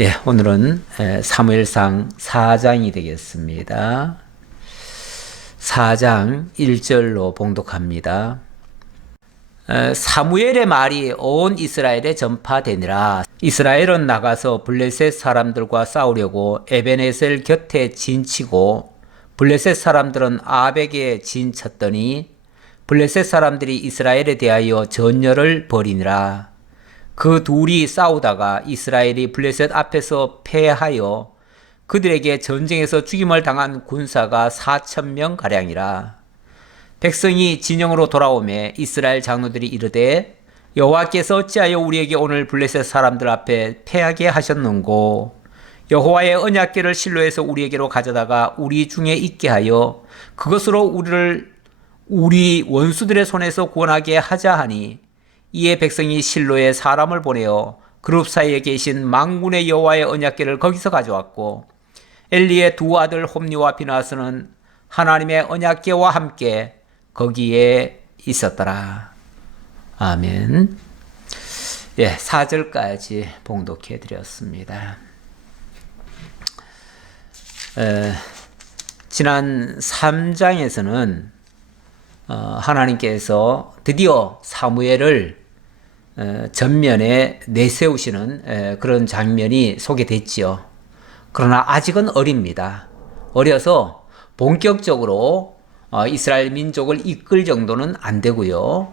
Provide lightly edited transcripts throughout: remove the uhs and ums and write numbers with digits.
예, 오늘은 사무엘상 4장이 되겠습니다. 4장 1절로 봉독합니다. 사무엘의 말이 온 이스라엘에 전파되니라. 이스라엘은 나가서 블레셋 사람들과 싸우려고 에베네셀 곁에 진치고 블레셋 사람들은 아벡에 진쳤더니 블레셋 사람들이 이스라엘에 대하여 전열을 벌이니라. 그 둘이 싸우다가 이스라엘이 블레셋 앞에서 패하여 그들에게 전쟁에서 죽임을 당한 군사가 4,000명 가량이라. 백성이 진영으로 돌아오매 이스라엘 장로들이 이르되 여호와께서 어찌하여 우리에게 오늘 블레셋 사람들 앞에 패하게 하셨는고? 여호와의 언약궤를 실로에서 우리에게로 가져다가 우리 중에 있게 하여 그것으로 우리를 우리 원수들의 손에서 구원하게 하자 하니, 이에 백성이 실로에 사람을 보내어 그룹 사이에 계신 만군의 여호와의 언약궤를 거기서 가져왔고, 엘리의 두 아들 홈니와 비나스는 하나님의 언약궤와 함께 거기에 있었더라. 아멘. 예, 4절까지 봉독해 드렸습니다. 지난 3장에서는 하나님께서 드디어 사무엘을 전면에 내세우시는 그런 장면이 소개됐지요. 그러나 아직은 어립니다. 어려서 본격적으로 이스라엘 민족을 이끌 정도는 안 되고요.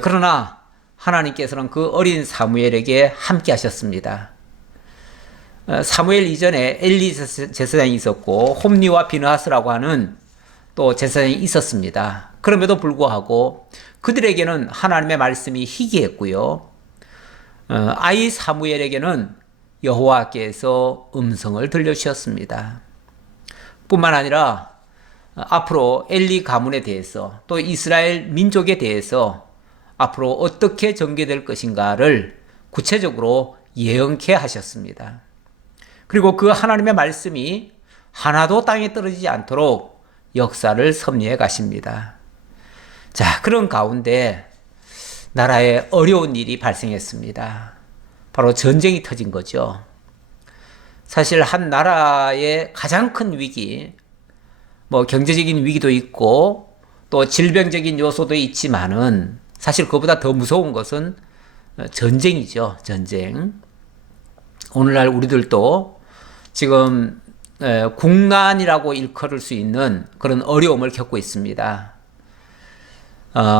그러나 하나님께서는 그 어린 사무엘에게 함께 하셨습니다. 사무엘 이전에 엘리 제사장이 있었고 홈니와 비느하스라고 하는 또 제사장이 있었습니다. 그럼에도 불구하고 그들에게는 하나님의 말씀이 희귀했고요. 아이 사무엘에게는 여호와께서 음성을 들려주셨습니다. 뿐만 아니라 앞으로 엘리 가문에 대해서 또 이스라엘 민족에 대해서 앞으로 어떻게 전개될 것인가를 구체적으로 예언케 하셨습니다. 그리고 그 하나님의 말씀이 하나도 땅에 떨어지지 않도록 역사를 섭리해 가십니다. 자, 그런 가운데 나라에 어려운 일이 발생했습니다. 바로 전쟁이 터진 거죠. 사실 한 나라의 가장 큰 위기, 경제적인 위기도 있고 또 질병적인 요소도 있지만은 사실 그보다 더 무서운 것은 전쟁이죠. 전쟁. 오늘날 우리들도 지금 국난이라고 일컬을 수 있는 그런 어려움을 겪고 있습니다.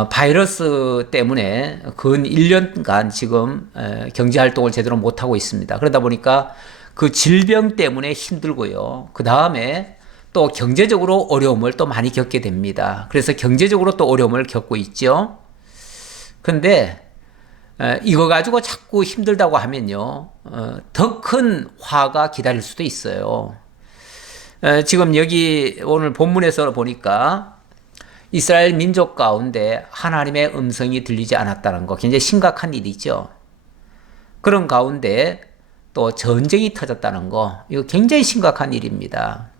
바이러스 때문에 근 1년간 지금 경제활동을 제대로 못하고 있습니다. 그러다 보니까 그 질병 때문에 힘들고요. 그 다음에 또 경제적으로 어려움을 또 많이 겪게 됩니다. 그래서 경제적으로 또 어려움을 겪고 있죠. 근데 이거 가지고 자꾸 힘들다고 하면요, 더 큰 화가 기다릴 수도 있어요. 지금 여기 오늘 본문에서 보니까 이스라엘 민족 가운데 하나님의 음성이 들리지 않았다는 거 굉장히 심각한 일이죠. 그런 가운데 또 전쟁이 터졌다는 거, 이거 굉장히 심각한 일입니다.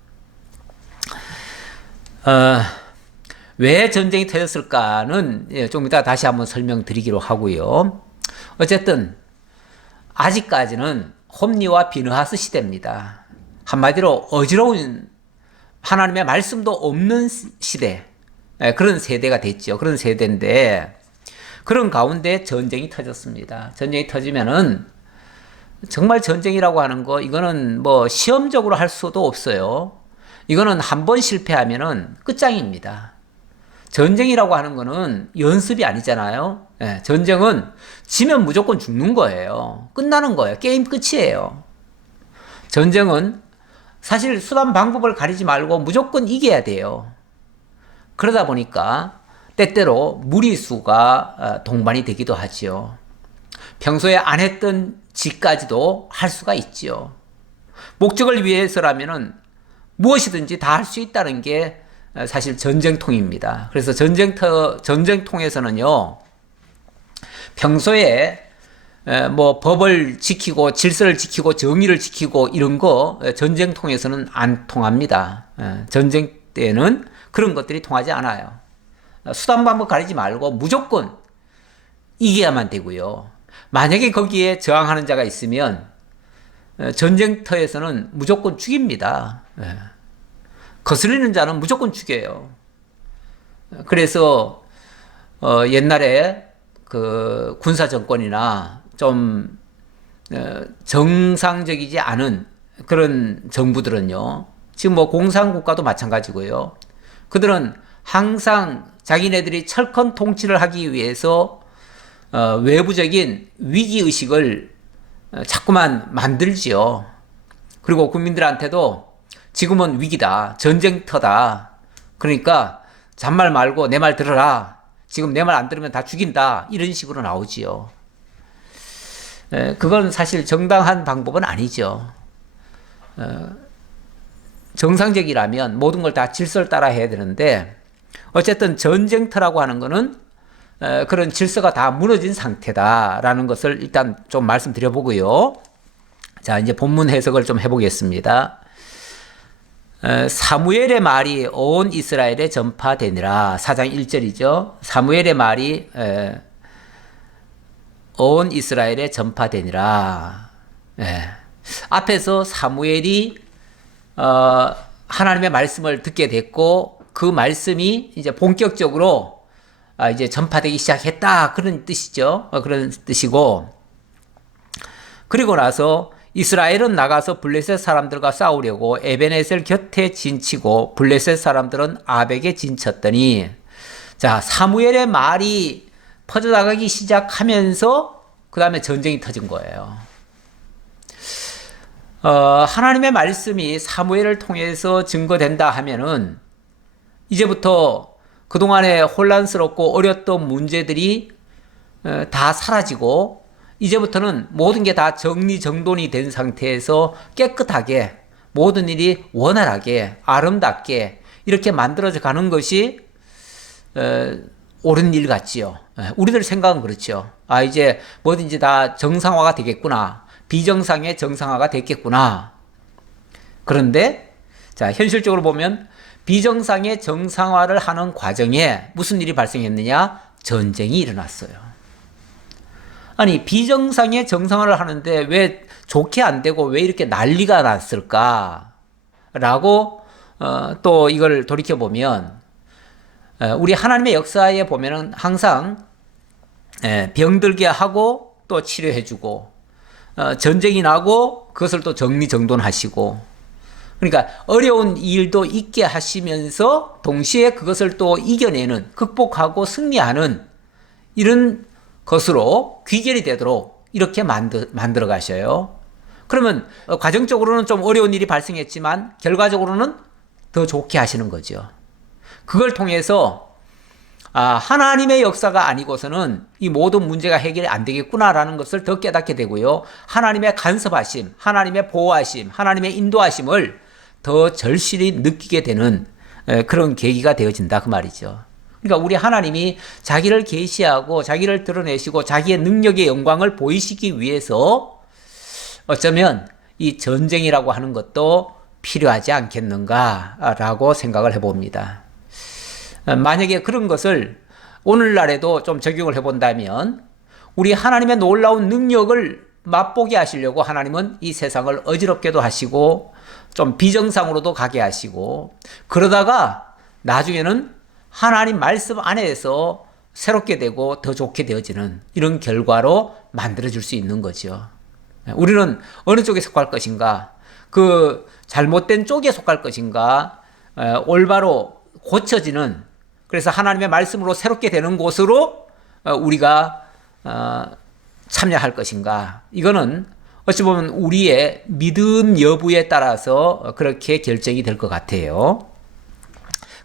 왜 전쟁이 터졌을까는 좀 이따 다시 한번 설명드리기로 하고요. 어쨌든 아직까지는 홈니와 비느하스 시대입니다. 한마디로 어지러운 하나님의 말씀도 없는 시대, 그런 세대가 됐죠. 그런 세대인데 그런 가운데 전쟁이 터졌습니다. 전쟁이 터지면은 정말 전쟁이라고 하는 거, 이거는 시험적으로 할 수도 없어요. 이거는 한 번 실패하면은 끝장입니다. 전쟁이라고 하는 거는 연습이 아니잖아요. 전쟁은 지면 무조건 죽는 거예요. 끝나는 거예요. 게임 끝이에요. 전쟁은 사실 수단 방법을 가리지 말고 무조건 이겨야 돼요. 그러다 보니까 때때로 무리수가 동반이 되기도 하지요. 평소에 안 했던 짓까지도 할 수가 있지요. 목적을 위해서라면은 무엇이든지 다 할 수 있다는 게 사실 전쟁통입니다. 그래서 전쟁통에서는요, 평소에 법을 지키고 질서를 지키고 정의를 지키고 이런 거 전쟁통에서는 안 통합니다. 전쟁 때는 그런 것들이 통하지 않아요. 수단 방법 가리지 말고 무조건 이겨야만 되고요. 만약에 거기에 저항하는 자가 있으면 전쟁터에서는 무조건 죽입니다. 거슬리는 자는 무조건 죽여요. 그래서 옛날에 그 군사 정권이나 좀 정상적이지 않은 그런 정부들은요, 지금 뭐 공산국가도 마찬가지고요. 그들은 항상 자기네들이 철권 통치를 하기 위해서 외부적인 위기의식을 자꾸만 만들지요. 그리고 국민들한테도 지금은 위기다, 전쟁터다, 그러니까 잔말 말고 내 말 들어라, 지금 내 말 안 들으면 다 죽인다, 이런 식으로 나오지요. 그건 사실 정당한 방법은 아니죠. 정상적이라면 모든 걸 다 질서를 따라 해야 되는데, 어쨌든 전쟁터라고 하는 거는 그런 질서가 다 무너진 상태다라는 것을 일단 좀 말씀드려보고요. 자, 이제 본문 해석을 좀 해보겠습니다. 사무엘의 말이 온 이스라엘에 전파되니라. 4장 1절이죠. 사무엘의 말이 온 이스라엘에 전파되니라. 앞에서 사무엘이 하나님의 말씀을 듣게 됐고, 그 말씀이 이제 본격적으로 이제 전파되기 시작했다, 그런 뜻이죠. 그런 뜻이고, 그리고 나서 이스라엘은 나가서 블레셋 사람들과 싸우려고 에베네셀 곁에 진치고 블레셋 사람들은 아벡에 진쳤더니, 자, 사무엘의 말이 퍼져나가기 시작하면서 그 다음에 전쟁이 터진 거예요. 하나님의 말씀이 사무엘을 통해서 증거된다 하면은 이제부터 그동안에 혼란스럽고 어려웠던 문제들이 다 사라지고, 이제부터는 모든 게 다 정리정돈이 된 상태에서 깨끗하게 모든 일이 원활하게 아름답게 이렇게 만들어져 가는 것이 옳은 일 같지요. 우리들 생각은 그렇죠. 이제 뭐든지 다 정상화가 되겠구나, 비정상의 정상화가 됐겠구나. 그런데 자, 현실적으로 보면 비정상의 정상화를 하는 과정에 무슨 일이 발생했느냐? 전쟁이 일어났어요. 아니, 비정상의 정상화를 하는데 왜 좋게 안 되고 왜 이렇게 난리가 났을까? 라고 또 이걸 돌이켜보면, 우리 하나님의 역사에 보면은 항상 병들게 하고 또 치료해주고, 전쟁이 나고 그것을 또 정리정돈하시고, 그러니까 어려운 일도 있게 하시면서 동시에 그것을 또 이겨내는, 극복하고 승리하는 이런 것으로 귀결이 되도록 이렇게 만들어 가셔요. 그러면 과정적으로는 좀 어려운 일이 발생했지만 결과적으로는 더 좋게 하시는 거죠. 그걸 통해서 하나님의 역사가 아니고서는 이 모든 문제가 해결이 안 되겠구나라는 것을 더 깨닫게 되고요. 하나님의 간섭하심, 하나님의 보호하심, 하나님의 인도하심을 더 절실히 느끼게 되는 그런 계기가 되어진다, 그 말이죠. 그러니까 우리 하나님이 자기를 계시하고 자기를 드러내시고 자기의 능력의 영광을 보이시기 위해서 어쩌면 이 전쟁이라고 하는 것도 필요하지 않겠는가라고 생각을 해봅니다. 만약에 그런 것을 오늘날에도 좀 적용을 해본다면, 우리 하나님의 놀라운 능력을 맛보게 하시려고 하나님은 이 세상을 어지럽게도 하시고 좀 비정상으로도 가게 하시고, 그러다가 나중에는 하나님 말씀 안에서 새롭게 되고 더 좋게 되어지는 이런 결과로 만들어질 수 있는 거죠. 우리는 어느 쪽에 속할 것인가, 그 잘못된 쪽에 속할 것인가, 올바로 고쳐지는, 그래서 하나님의 말씀으로 새롭게 되는 곳으로 우리가 참여할 것인가, 이거는 어찌 보면 우리의 믿음 여부에 따라서 그렇게 결정이 될 것 같아요.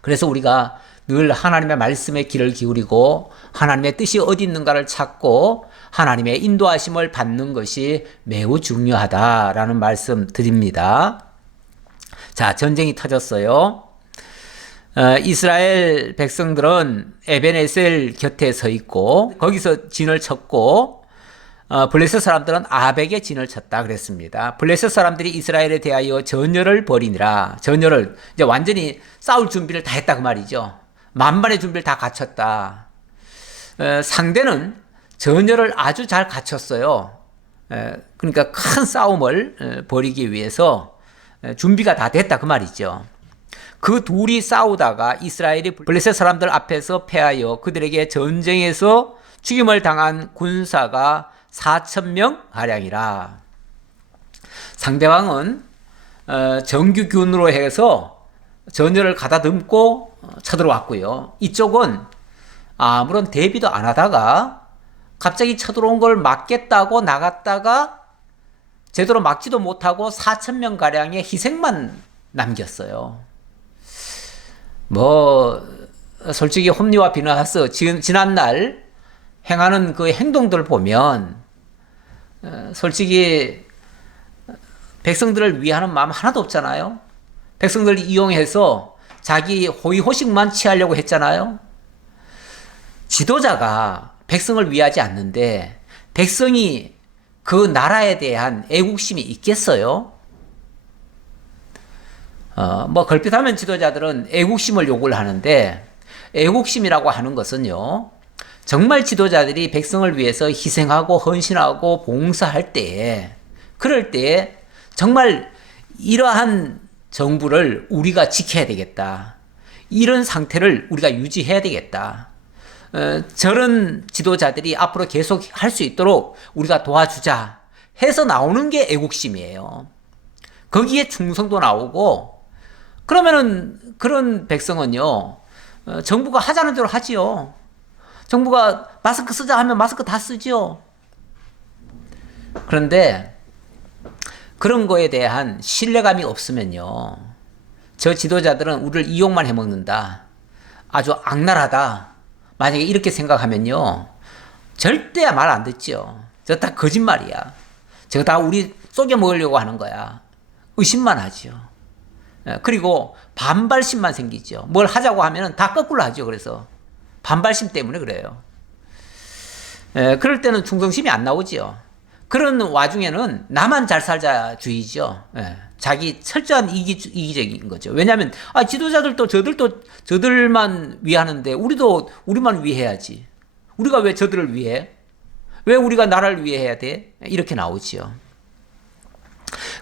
그래서 우리가 늘 하나님의 말씀에 귀를 기울이고 하나님의 뜻이 어디 있는가를 찾고 하나님의 인도하심을 받는 것이 매우 중요하다라는 말씀 드립니다. 자, 전쟁이 터졌어요. 이스라엘 백성들은 에베네셀 곁에 서 있고 거기서 진을 쳤고, 블레셋 사람들은 아벡에 진을 쳤다 그랬습니다. 블레셋 사람들이 이스라엘에 대하여 전열을 벌이니라. 전열을 이제 완전히 싸울 준비를 다 했다, 그 말이죠. 만반의 준비를 다 갖췄다. 상대는 전열을 아주 잘 갖췄어요. 그러니까 큰 싸움을 벌이기 위해서 준비가 다 됐다 그 말이죠. 그 둘이 싸우다가 이스라엘이 블레셋 사람들 앞에서 패하여 그들에게 전쟁에서 죽임을 당한 군사가 4,000명 가량이라. 상대방은 정규군으로 해서 전열을 가다듬고 쳐들어왔고요. 이쪽은 아무런 대비도 안 하다가 갑자기 쳐들어온 걸 막겠다고 나갔다가 제대로 막지도 못하고 4,000명 가량의 희생만 남겼어요. 솔직히 홈리와 비나하스 지난날 행하는 그 행동들 보면 솔직히 백성들을 위하는 마음 하나도 없잖아요. 백성들을 이용해서 자기 호의호식만 취하려고 했잖아요. 지도자가 백성을 위하지 않는데 백성이 그 나라에 대한 애국심이 있겠어요? 걸핏하면 지도자들은 애국심을 요구를 하는데 애국심이라고 하는 것은요, 정말 지도자들이 백성을 위해서 희생하고 헌신하고 봉사할 때에, 그럴 때에 정말 이러한 정부를 우리가 지켜야 되겠다. 이런 상태를 우리가 유지해야 되겠다. 저런 지도자들이 앞으로 계속 할 수 있도록 우리가 도와주자 해서 나오는 게 애국심이에요. 거기에 충성도 나오고, 그러면은 그런 백성은요, 정부가 하자는 대로 하지요. 정부가 마스크 쓰자 하면 마스크 다 쓰죠. 그런데 그런 거에 대한 신뢰감이 없으면요, 저 지도자들은 우리를 이용만 해먹는다, 아주 악랄하다, 만약에 이렇게 생각하면요, 절대 말 안 듣죠. 저 다 거짓말이야. 저거 다 우리 속여 먹으려고 하는 거야. 의심만 하죠. 그리고 반발심만 생기죠. 뭘 하자고 하면 다 거꾸로 하죠. 그래서 반발심 때문에 그래요. 그럴 때는 충성심이 안 나오죠. 그런 와중에는 나만 잘 살자 주의죠. 자기 철저한 이기적인 거죠. 왜냐하면 지도자들도 저들만 위하는데 우리도 우리만 위해야지. 우리가 왜 저들을 위해? 왜 우리가 나라를 위해 해야 돼? 이렇게 나오지요.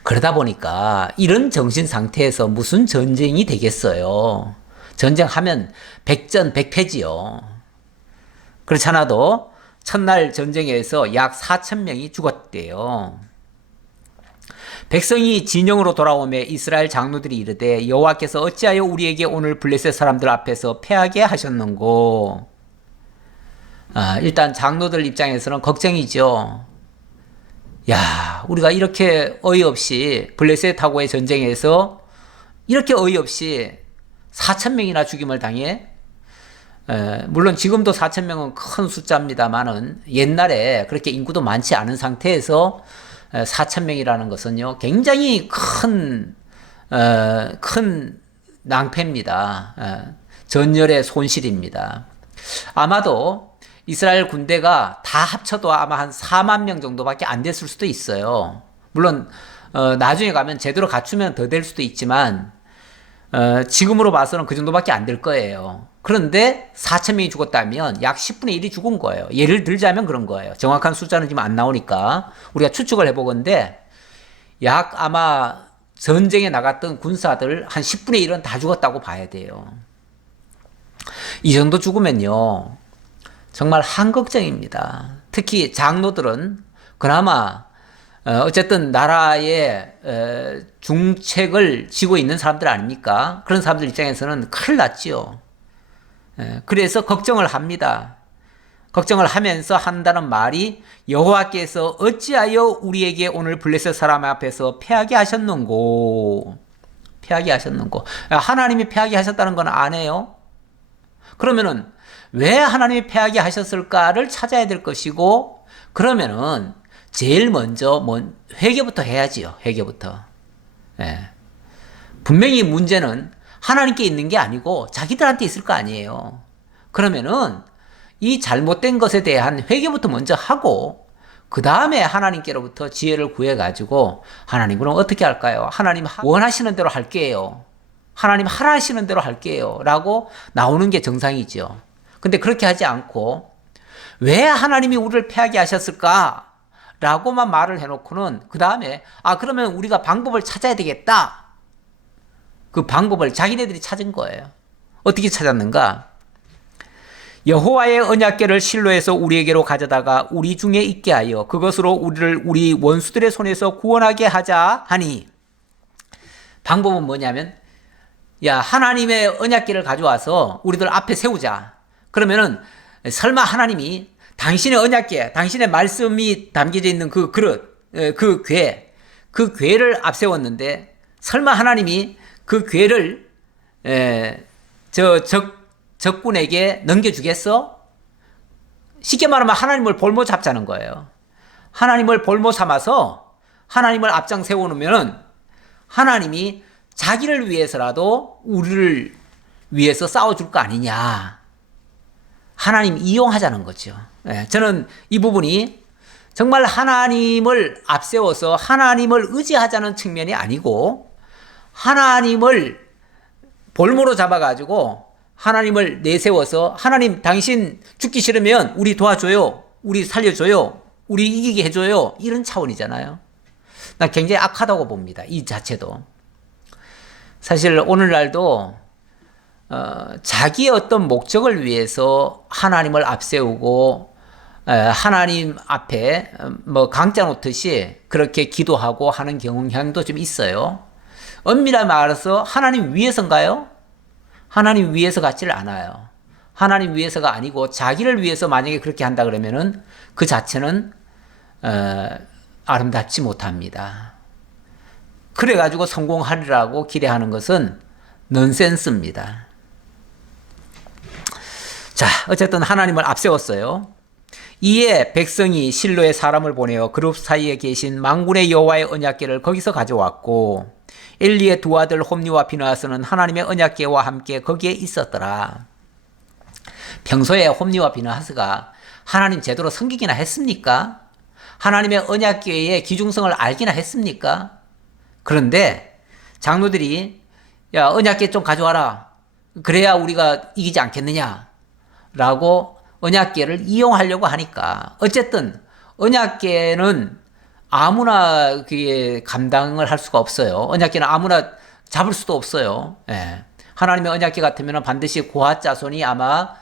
그러다 보니까 이런 정신 상태에서 무슨 전쟁이 되겠어요. 전쟁하면 백전백패지요. 그렇지 않아도 첫날 전쟁에서 약 4,000명이 죽었대요. 백성이 진영으로 돌아오매 이스라엘 장로들이 이르되 여호와께서 어찌하여 우리에게 오늘 블레셋 사람들 앞에서 패하게 하셨는고. 일단 장로들 입장에서는 걱정이죠. 야, 우리가 이렇게 어이없이 블레셋하고의 전쟁에서 이렇게 어이없이 4,000명이나 죽임을 당해. 물론 지금도 4,000명은 큰 숫자입니다만은 옛날에 그렇게 인구도 많지 않은 상태에서 4,000명이라는 것은요, 굉장히 큰 낭패입니다. 전열의 손실입니다. 아마도 이스라엘 군대가 다 합쳐도 아마 한 4만 명 정도밖에 안 됐을 수도 있어요. 물론 나중에 가면 제대로 갖추면 더 될 수도 있지만 지금으로 봐서는 그 정도밖에 안 될 거예요. 그런데 4,000명이 죽었다면 약 10분의 1이 죽은 거예요. 예를 들자면 그런 거예요. 정확한 숫자는 지금 안 나오니까 우리가 추측을 해보건데 약 아마 전쟁에 나갔던 군사들 한 10분의 1은 다 죽었다고 봐야 돼요. 이 정도 죽으면요, 정말 한걱정입니다. 특히 장로들은 그나마 어쨌든 나라의 중책을 지고 있는 사람들 아닙니까? 그런 사람들 입장에서는 큰일 났지요. 그래서 걱정을 합니다. 걱정을 하면서 한다는 말이 여호와께서 어찌하여 우리에게 오늘 블레셋 사람 앞에서 패하게 하셨는고. 패하게 하셨는고. 하나님이 패하게 하셨다는 건 안 해요. 그러면은 왜 하나님이 패하게 하셨을까를 찾아야 될 것이고, 그러면은 제일 먼저 회개부터 해야지요. 회개부터. 분명히 문제는 하나님께 있는 게 아니고 자기들한테 있을 거 아니에요. 그러면은 이 잘못된 것에 대한 회개부터 먼저 하고, 그 다음에 하나님께로부터 지혜를 구해가지고, 하나님 그럼 어떻게 할까요? 하나님 원하시는 대로 할게요. 하나님 하라시는 대로 할게요. 라고 나오는 게 정상이죠. 근데 그렇게 하지 않고 왜 하나님이 우리를 패하게 하셨을까? 라고만 말을 해놓고는 그 다음에 그러면 우리가 방법을 찾아야 되겠다. 그 방법을 자기네들이 찾은 거예요. 어떻게 찾았는가? 여호와의 언약궤를 실로에서 우리에게로 가져다가 우리 중에 있게 하여 그것으로 우리를 우리 원수들의 손에서 구원하게 하자 하니, 방법은 뭐냐면, 야, 하나님의 언약궤를 가져와서 우리들 앞에 세우자. 그러면은 설마 하나님이 당신의 언약궤, 당신의 말씀이 담겨져 있는 그 그릇, 그 궤를 앞세웠는데 설마 하나님이 그 궤를 적군에게 넘겨주겠어? 쉽게 말하면 하나님을 볼모 잡자는 거예요. 하나님을 볼모 삼아서 하나님을 앞장 세워놓으면 하나님이 자기를 위해서라도 우리를 위해서 싸워줄 거 아니냐. 하나님 이용하자는 거죠. 저는 이 부분이 정말 하나님을 앞세워서 하나님을 의지하자는 측면이 아니고, 하나님을 볼모로 잡아가지고 하나님을 내세워서, 하나님 당신 죽기 싫으면 우리 도와줘요, 우리 살려줘요, 우리 이기게 해줘요, 이런 차원이잖아요. 나 굉장히 악하다고 봅니다. 이 자체도. 사실 오늘날도 자기의 어떤 목적을 위해서 하나님을 앞세우고 하나님 앞에 뭐 강짜 놓듯이 그렇게 기도하고 하는 경향도 좀 있어요. 엄밀히 말해서 하나님 위해서인가요? 하나님 위해서 같지를 않아요. 하나님 위해서가 아니고 자기를 위해서 만약에 그렇게 한다 그러면은 그 자체는 아름답지 못합니다. 그래가지고 성공하리라고 기대하는 것은 넌센스입니다. 자, 어쨌든 하나님을 앞세웠어요. 이에 백성이 실로에 사람을 보내어 그룹 사이에 계신 만군의 여호와의 언약궤를 거기서 가져왔고, 엘리의 두 아들 홈니와 비느하스는 하나님의 언약궤와 함께 거기에 있었더라. 평소에 홈니와 비느하스가 하나님 제대로 섬기기나 했습니까? 하나님의 언약궤의 기중성을 알기나 했습니까? 그런데 장로들이, 야, 언약궤 좀 가져와라, 그래야 우리가 이기지 않겠느냐 라고 언약궤를 이용하려고 하니까, 어쨌든 언약궤는 아무나 그게 감당을 할 수가 없어요. 언약궤는 아무나 잡을 수도 없어요. 예. 하나님의 언약궤 같으면 반드시 고핫 자손이 아마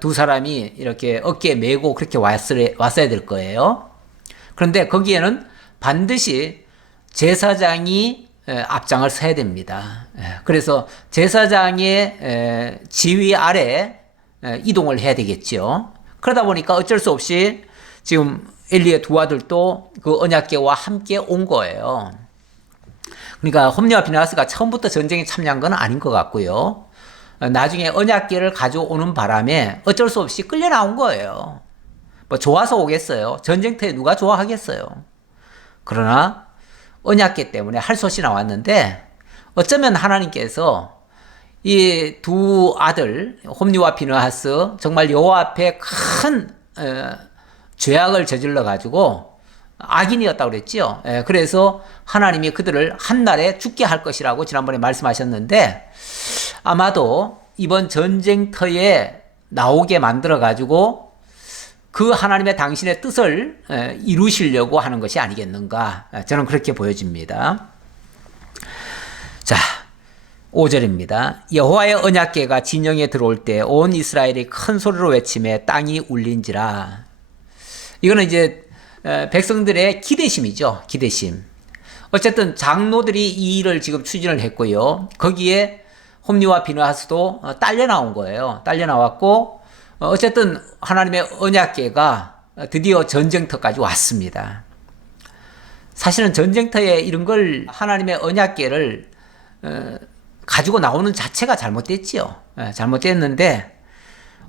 두 사람이 이렇게 어깨에 메고 그렇게 왔어야 될 거예요. 그런데 거기에는 반드시 제사장이 앞장을 서야 됩니다. 그래서 제사장의 지휘 아래 이동을 해야 되겠죠. 그러다 보니까 어쩔 수 없이 지금 엘리의 두 아들도 그 언약궤와 함께 온 거예요. 그러니까 홈리와 비느하스가 처음부터 전쟁에 참여한 건 아닌 것 같고요. 나중에 언약궤를 가져오는 바람에 어쩔 수 없이 끌려 나온 거예요. 뭐 좋아서 오겠어요? 전쟁터에 누가 좋아하겠어요? 그러나 언약궤 때문에 할 수 없이 나왔는데, 어쩌면 하나님께서 이 두 아들 홈리와 비느하스 정말 여호와 앞에 큰 죄악을 저질러 가지고 악인이었다고 그랬지요. 그래서 하나님이 그들을 한날에 죽게 할 것이라고 지난번에 말씀하셨는데, 아마도 이번 전쟁터에 나오게 만들어 가지고 그 하나님의 당신의 뜻을 이루시려고 하는 것이 아니겠는가, 저는 그렇게 보여집니다. 자, 5절입니다. 여호와의 언약궤가 진영에 들어올 때 온 이스라엘이 큰 소리로 외치매 땅이 울린지라. 이거는 이제 백성들의 기대심이죠. 기대심. 어쨌든 장로들이 이 일을 지금 추진을 했고요. 거기에 홈리와 비느하스도 딸려 나온 거예요. 딸려 나왔고, 어쨌든 하나님의 언약궤가 드디어 전쟁터까지 왔습니다. 사실은 전쟁터에 이런 걸, 하나님의 언약궤를 가지고 나오는 자체가 잘못됐지요. 잘못됐는데,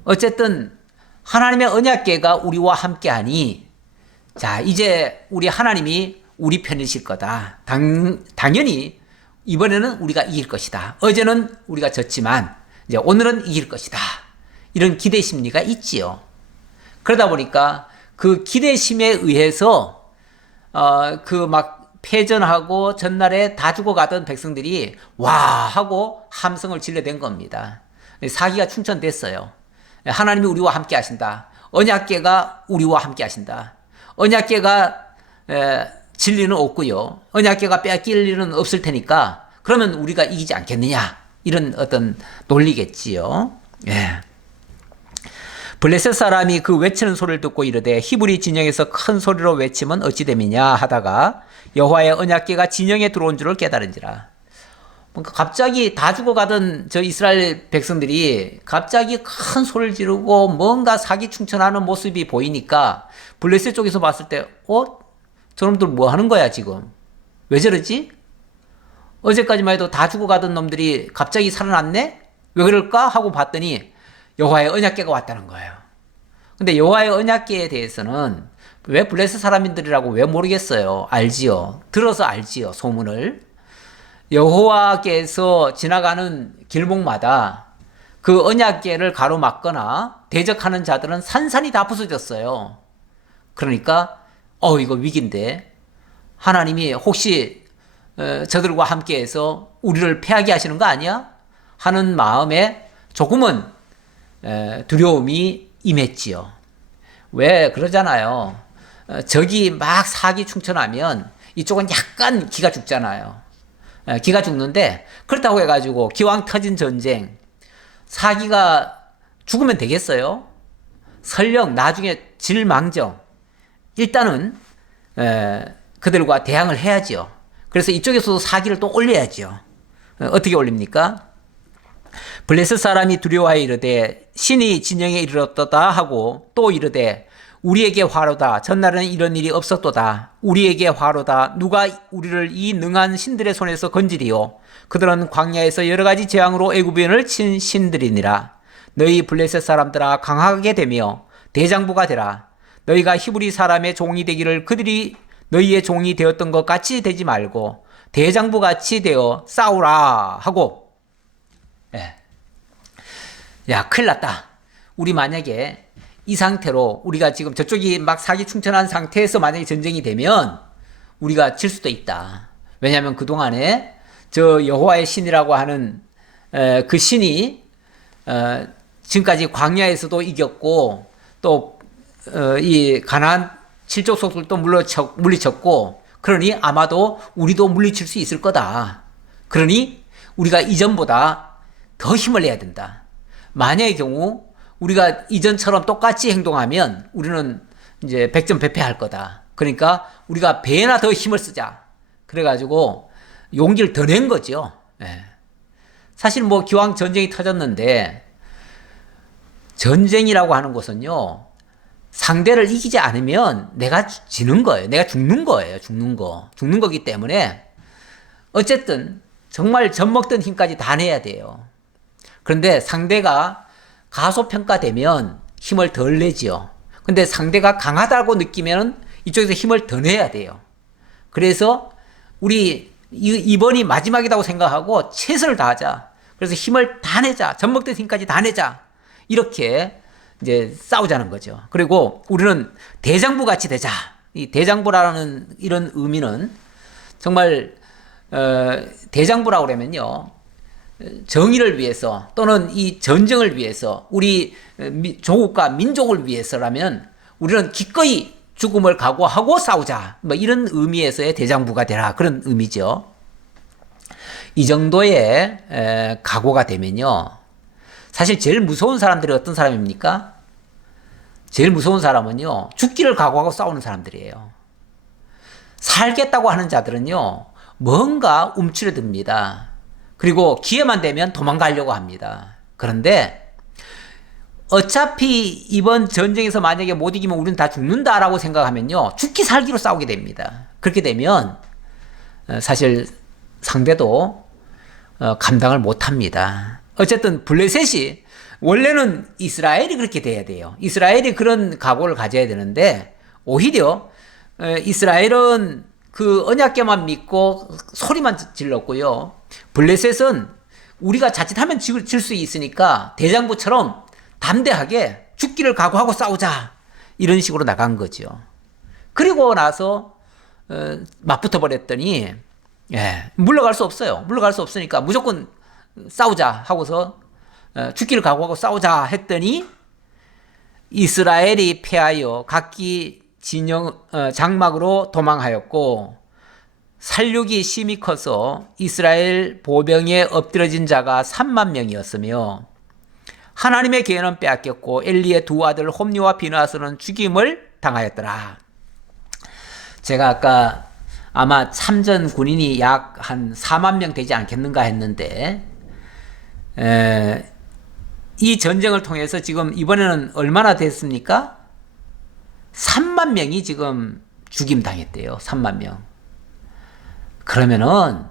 어쨌든 하나님의 언약궤가 우리와 함께하니, 자, 이제 우리 하나님이 우리 편이실 거다. 당연히 이번에는 우리가 이길 것이다. 어제는 우리가 졌지만 이제 오늘은 이길 것이다. 이런 기대 심리가 있지요. 그러다 보니까 그 기대심에 의해서 그 막 패전하고 전날에 다 죽어가던 백성들이 와 하고 함성을 질러댄 겁니다. 사기가 충천됐어요. 하나님이 우리와 함께 하신다. 언약궤가 우리와 함께 하신다. 언약궤가 진리는 없고요. 언약궤가 빼앗길 일은 없을 테니까 그러면 우리가 이기지 않겠느냐. 이런 어떤 논리겠지요. 예. 블레셋 사람이 그 외치는 소리를 듣고 이르되 히브리 진영에서 큰 소리로 외치면 어찌 됨이냐 하다가 여호와의 언약궤가 진영에 들어온 줄을 깨달은지라. 뭔가 갑자기 다 죽어가던 저 이스라엘 백성들이 갑자기 큰 소리를 지르고 뭔가 사기충천하는 모습이 보이니까 블레셋 쪽에서 봤을 때 저놈들 뭐 하는 거야 지금? 왜 저러지? 어제까지만 해도 다 죽어가던 놈들이 갑자기 살아났네? 왜 그럴까? 하고 봤더니 여호와의 언약궤가 왔다는 거예요. 근데 여호와의 언약궤에 대해서는 왜 블레셋 사람들이라고 왜 모르겠어요? 알지요. 들어서 알지요. 소문을. 여호와께서 지나가는 길목마다 그 언약궤를 가로막거나 대적하는 자들은 산산이 다 부서졌어요. 그러니까 이거 위기인데 하나님이 혹시 저들과 함께해서 우리를 패하게 하시는 거 아니야? 하는 마음에 조금은 두려움이 임했지요. 왜 그러잖아요. 적이 막 사기충천하면 이쪽은 약간 기가 죽잖아요. 기가 죽는데 그렇다고 해가지고 기왕 터진 전쟁 사기가 죽으면 되겠어요? 설령 나중에 질망정 일단은 그들과 대항을 해야죠. 그래서 이쪽에서도 사기를 또 올려야죠. 어떻게 올립니까? 블레셋 사람이 두려워하여 이르되 신이 진영에 이르렀도다 하고 또 이르되 우리에게 화로다. 전날은 이런 일이 없었도다. 우리에게 화로다. 누가 우리를 이 능한 신들의 손에서 건지리요. 그들은 광야에서 여러 가지 재앙으로 애굽인을 친 신들이니라. 너희 블레셋 사람들아 강하게 되며 대장부가 되라. 너희가 히브리 사람의 종이 되기를 그들이 너희의 종이 되었던 것 같이 되지 말고 대장부 같이 되어 싸우라 하고. 야, 큰일 났다. 우리 만약에 이 상태로 우리가 지금 저쪽이 막 사기충천한 상태에서 만약에 전쟁이 되면 우리가 질 수도 있다. 왜냐하면 그동안에 저 여호와의 신이라고 하는 그 신이 지금까지 광야에서도 이겼고 또 이 가나안 칠족 속들도 물리쳤고 그러니 아마도 우리도 물리칠 수 있을 거다. 그러니 우리가 이전보다 더 힘을 내야 된다. 만약의 경우 우리가 이전처럼 똑같이 행동하면 우리는 이제 백전백패할 거다. 그러니까 우리가 배나 더 힘을 쓰자. 그래가지고 용기를 더 낸 거죠. 사실 뭐 기왕 전쟁이 터졌는데 전쟁이라고 하는 것은요. 상대를 이기지 않으면 내가 지는 거예요. 내가 죽는 거예요. 죽는 거기 때문에 어쨌든 정말 젖먹던 힘까지 다 내야 돼요. 그런데 상대가 가소평가되면 힘을 덜 내지요. 근데 상대가 강하다고 느끼면 이쪽에서 힘을 더 내야 돼요. 그래서 우리 이번이 마지막이라고 생각하고 최선을 다하자. 그래서 힘을 다 내자. 젖먹던 힘까지 다 내자. 이렇게 이제 싸우자는 거죠. 그리고 우리는 대장부 같이 되자. 이 대장부라는 이런 의미는 정말 대장부라고 그러면요. 정의를 위해서 또는 이 전쟁을 위해서 우리 조국과 민족을 위해서라면 우리는 기꺼이 죽음을 각오하고 싸우자. 뭐 이런 의미에서의 대장부가 되라. 그런 의미죠. 이 정도의 각오가 되면요. 사실 제일 무서운 사람들이 어떤 사람입니까? 제일 무서운 사람은요. 죽기를 각오하고 싸우는 사람들이에요. 살겠다고 하는 자들은요. 뭔가 움츠러듭니다. 그리고 기회만 되면 도망가려고 합니다. 그런데 어차피 이번 전쟁에서 만약에 못 이기면 우리는 다 죽는다라고 생각하면요. 죽기 살기로 싸우게 됩니다. 그렇게 되면 사실 상대도 감당을 못합니다. 어쨌든 블레셋이 원래는 이스라엘이 그렇게 돼야 돼요. 이스라엘이 그런 각오를 가져야 되는데 오히려 이스라엘은 그 언약궤만 믿고 소리만 질렀고요. 블레셋은 우리가 자칫하면 질 수 있으니까 대장부처럼 담대하게 죽기를 각오하고 싸우자 이런 식으로 나간 거죠. 그리고 나서 맞붙어 버렸더니 물러갈 수 없어요. 물러갈 수 없으니까 무조건 싸우자 하고서 죽기를 각오하고 싸우자 했더니 이스라엘이 패하여 각기 장막으로 도망하였고 살육이 심히 커서 이스라엘 보병에 엎드러진 자가 3만 명이었으며 하나님의 기회는 빼앗겼고 엘리의 두 아들 홈리와 비느하스는 죽임을 당하였더라. 제가 아까 아마 참전 군인이 약 한 4만 명 되지 않겠는가 했는데 이 전쟁을 통해서 지금 이번에는 얼마나 됐습니까? 3만 명이 지금 죽임 당했대요. 3만 명. 그러면은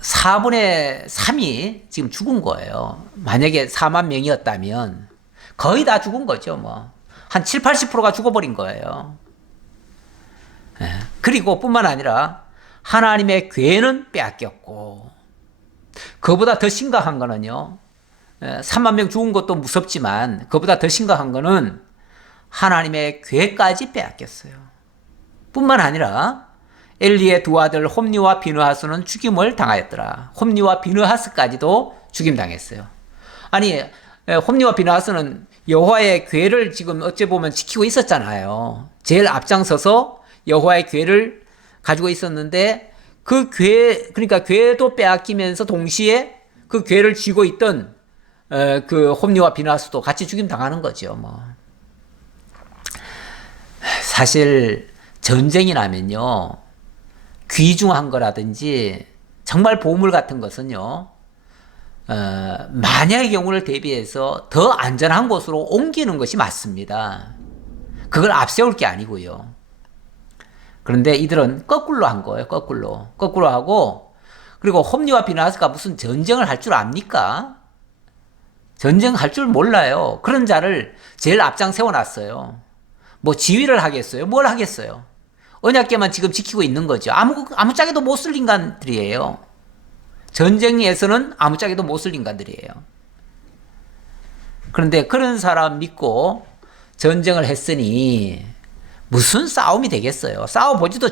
4분의 3이 지금 죽은 거예요. 만약에 4만 명이었다면 거의 다 죽은 거죠. 뭐 한 7, 80%가 죽어버린 거예요. 그리고 뿐만 아니라 하나님의 괴는 빼앗겼고, 그보다 더 심각한 거는요, 3만 명 죽은 것도 무섭지만 그보다 더 심각한 거는 하나님의 괴까지 빼앗겼어요. 뿐만 아니라 엘리의 두 아들 홈리와 비느하스는 죽임을 당하였더라. 홈리와 비느하스까지도 죽임 당했어요. 아니, 홈리와 비느하스는 여호와의 궤를 지금 어찌 보면 지키고 있었잖아요. 제일 앞장서서 여호와의 궤를 가지고 있었는데 그 궤, 그러니까 궤도 빼앗기면서 동시에 그 궤를 쥐고 있던 그 홈리와 비느하스도 같이 죽임 당하는 거죠. 뭐 사실 전쟁이 나면요, 귀중한 거라든지 정말 보물 같은 것은요, 만약의 경우를 대비해서 더 안전한 곳으로 옮기는 것이 맞습니다. 그걸 앞세울 게 아니고요. 그런데 이들은 거꾸로 한 거예요. 거꾸로 하고, 그리고 홈리와 비느하스가 무슨 전쟁을 할 줄 압니까? 전쟁할 줄 몰라요. 그런 자를 제일 앞장 세워놨어요. 뭐 지휘를 하겠어요? 뭘 하겠어요? 언약궤만 지금 지키고 있는 거죠. 아무짝에도 못 쓸 인간들이에요. 전쟁에서는 아무짝에도 못 쓸 인간들이에요. 그런데 그런 사람 믿고 전쟁을 했으니 무슨 싸움이 되겠어요.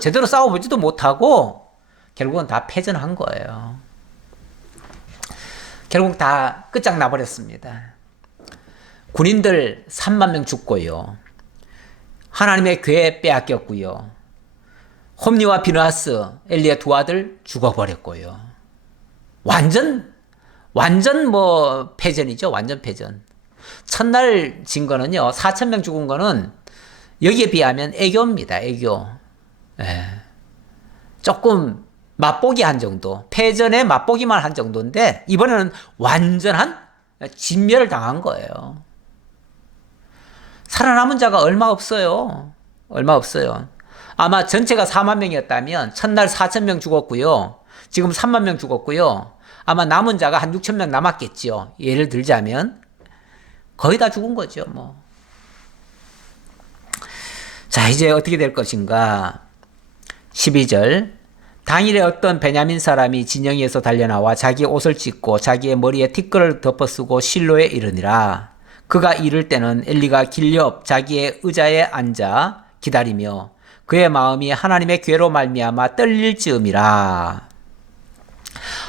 제대로 싸워보지도 못하고 결국은 다 패전한 거예요. 결국 다 끝장나버렸습니다. 군인들 3만 명 죽고요. 하나님의 궤 빼앗겼고요. 홈리와 비느하스, 엘리의 두 아들 죽어버렸고요. 완전 뭐 패전이죠. 완전 패전. 첫날 진 거는요, 4천 명 죽은 거는 여기에 비하면 애교입니다. 애교. 조금 맛보기 한 정도, 패전에 맛보기만 한 정도인데 이번에는 완전한 진멸을 당한 거예요. 살아남은 자가 얼마 없어요. 아마 전체가 4만 명이었다면 첫날 4천 명 죽었고요. 지금 3만 명 죽었고요. 아마 남은 자가 한 6천 명 남았겠죠. 예를 들자면 거의 다 죽은 거죠. 뭐. 자, 이제 어떻게 될 것인가? 12절. 당일에 어떤 베냐민 사람이 진영에서 달려나와 자기 옷을 찢고 자기의 머리에 티끌을 덮어쓰고 실로에 이르니라. 그가 이를 때는 엘리가 길 옆 자기의 의자에 앉아 기다리며 그의 마음이 하나님의 괴로 말미암아 떨릴지음이라.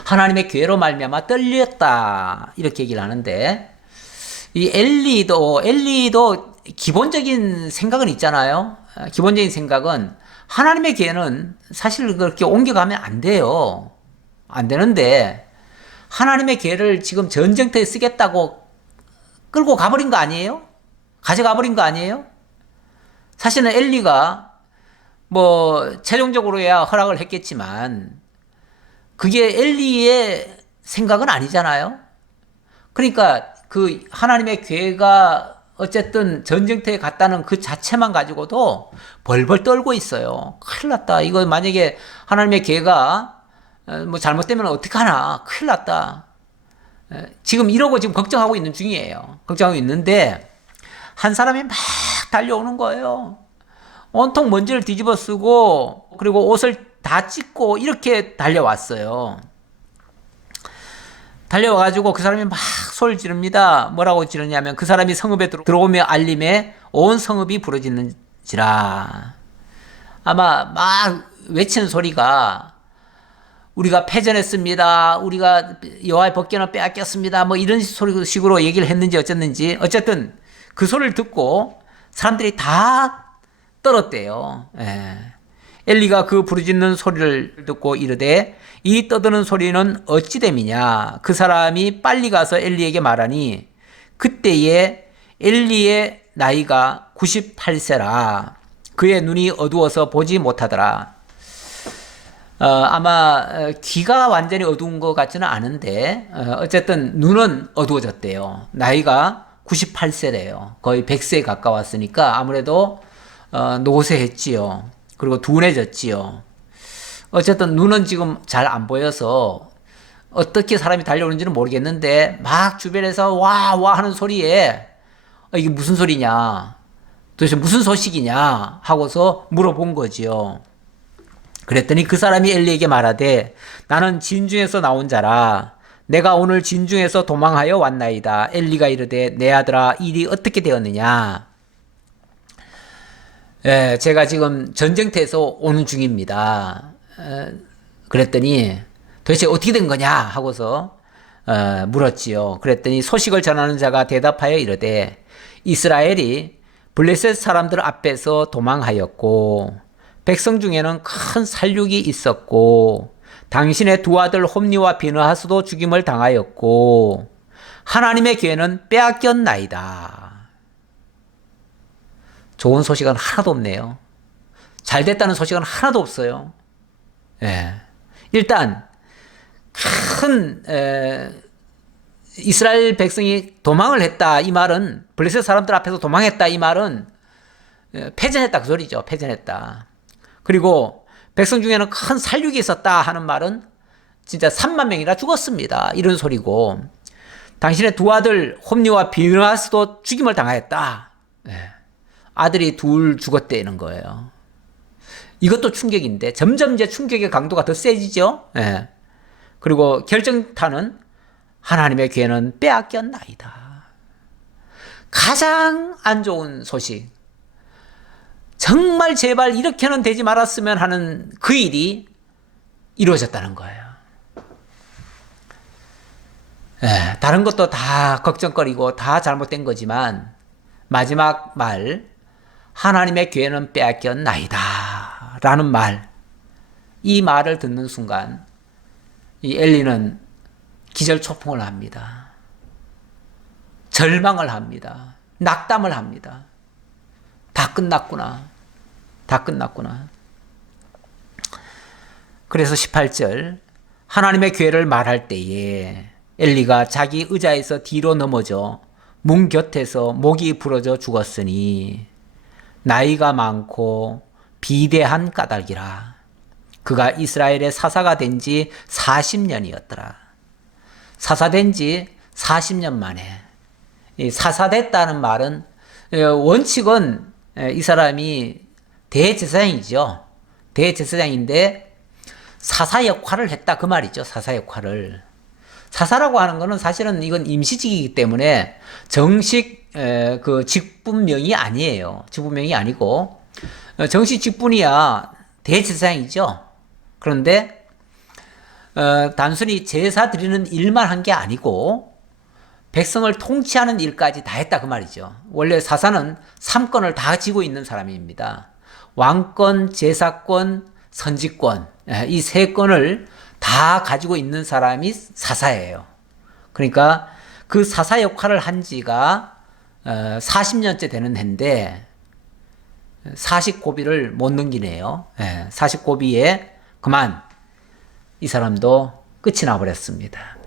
하나님의 괴로 말미암아 떨렸다, 이렇게 얘기를 하는데, 이 엘리도 기본적인 생각은 있잖아요. 기본적인 생각은 하나님의 괴는 사실 그렇게 옮겨가면 안 돼요. 안 되는데 하나님의 괴를 지금 전쟁터에 쓰겠다고 끌고 가버린 거 아니에요? 가져가 버린 거 아니에요? 사실은 엘리가 뭐 최종적으로야 허락을 했겠지만 그게 엘리의 생각은 아니잖아요. 그러니까 그 하나님의 괴가 어쨌든 전쟁터에 갔다는 그 자체만 가지고도 벌벌 떨고 있어요. 큰일 났다. 이거 만약에 하나님의 괴가 뭐 잘못되면 어떡하나. 큰일 났다. 지금 이러고 지금 걱정하고 있는 중이에요. 걱정하고 있는데 한 사람이 막 달려오는 거예요. 온통 먼지를 뒤집어 쓰고 그리고 옷을 다 찢고 이렇게 달려왔어요. 달려와가지고 그 사람이 막 소리를 지릅니다. 뭐라고 지르냐면 그 사람이 성읍에 들어오며 알림에 온 성읍이 부르짖는지라. 아마 막 외치는 소리가 우리가 패전했습니다. 우리가 여호와의 법궤는 빼앗겼습니다. 뭐 이런 식으로 얘기를 했는지 어쨌는지 어쨌든 그 소리를 듣고 사람들이 다 떨었대요. 예. 엘리가 그 부르짖는 소리를 듣고 이르되 이 떠드는 소리는 어찌 됨이냐. 그 사람이 빨리 가서 엘리에게 말하니 그때에 엘리의 나이가 98세라. 그의 눈이 어두워서 보지 못하더라. 아마 귀가 완전히 어두운 것 같지는 않은데 어쨌든 눈은 어두워졌대요. 나이가 98세래요. 거의 100세에 가까웠으니까 아무래도 노쇠했지요. 그리고 둔해졌지요. 어쨌든 눈은 지금 잘 안 보여서 어떻게 사람이 달려오는지는 모르겠는데 막 주변에서 와 하는 소리에 이게 무슨 소리냐, 도대체 무슨 소식이냐 하고서 물어본 거지요. 그랬더니 그 사람이 엘리에게 말하되 나는 진중에서 나온 자라. 내가 오늘 진중에서 도망하여 왔나이다. 엘리가 이르되 내 아들아 일이 어떻게 되었느냐. 제가 지금 전쟁터에서 오는 중입니다. 그랬더니 도대체 어떻게 된 거냐 하고서 물었지요. 그랬더니 소식을 전하는 자가 대답하여 이르되 이스라엘이 블레셋 사람들 앞에서 도망하였고 백성 중에는 큰 살육이 있었고 당신의 두 아들 홈니와 비느하스도 죽임을 당하였고 하나님의 기회는 빼앗겼나이다. 좋은 소식은 하나도 없네요. 잘 됐다는 소식은 하나도 없어요. 예. 일단 큰 이스라엘 백성이 도망을 했다 이 말은, 블레셋 사람들 앞에서 도망했다 이 말은 패전했다 그 소리죠. 패전했다. 그리고 백성 중에는 큰 살육이 있었다 하는 말은 진짜 3만 명이나 죽었습니다 이런 소리고, 당신의 두 아들 홈니와 비느하스도 죽임을 당하였다. 아들이 둘 죽었다는 거예요. 이것도 충격인데 점점 이제 충격의 강도가 더 세지죠. 그리고 결정타는 하나님의 기회는 빼앗겼나이다. 가장 안 좋은 소식. 정말 제발 이렇게는 되지 말았으면 하는 그 일이 이루어졌다는 거예요. 다른 것도 다 걱정거리고 다 잘못된 거지만 마지막 말 하나님의 기회는 빼앗겼나이다 라는 말, 이 말을 듣는 순간 이 엘리는 기절초풍을 합니다. 절망을 합니다. 낙담을 합니다. 다 끝났구나. 다 끝났구나. 그래서 18절 하나님의 기회를 말할 때에 엘리가 자기 의자에서 뒤로 넘어져 문 곁에서 목이 부러져 죽었으니 나이가 많고 비대한 까닭이라. 그가 이스라엘의 사사가 된 지 40년이었더라. 사사된 지 40년 만에. 이 사사됐다는 말은 원칙은 이 사람이 대제사장이죠. 대제사장인데 사사 역할을 했다 그 말이죠. 사사 역할을. 사사라고 하는 거는 사실은 이건 임시직이기 때문에 정식 그 직분명이 아니에요. 직분명이 아니고 정식 직분이야 대제사장이죠. 그런데 단순히 제사 드리는 일만 한 게 아니고 백성을 통치하는 일까지 다 했다 그 말이죠. 원래 사사는 3권을 다 지고 있는 사람입니다. 왕권, 제사권, 선지권, 이 3권을 다 가지고 있는 사람이 사사예요. 그러니까 그 사사 역할을 한 지가 40년째 되는 해인데 40고비를 못 넘기네요. 40고비에 그만 이 사람도 끝이 나버렸습니다.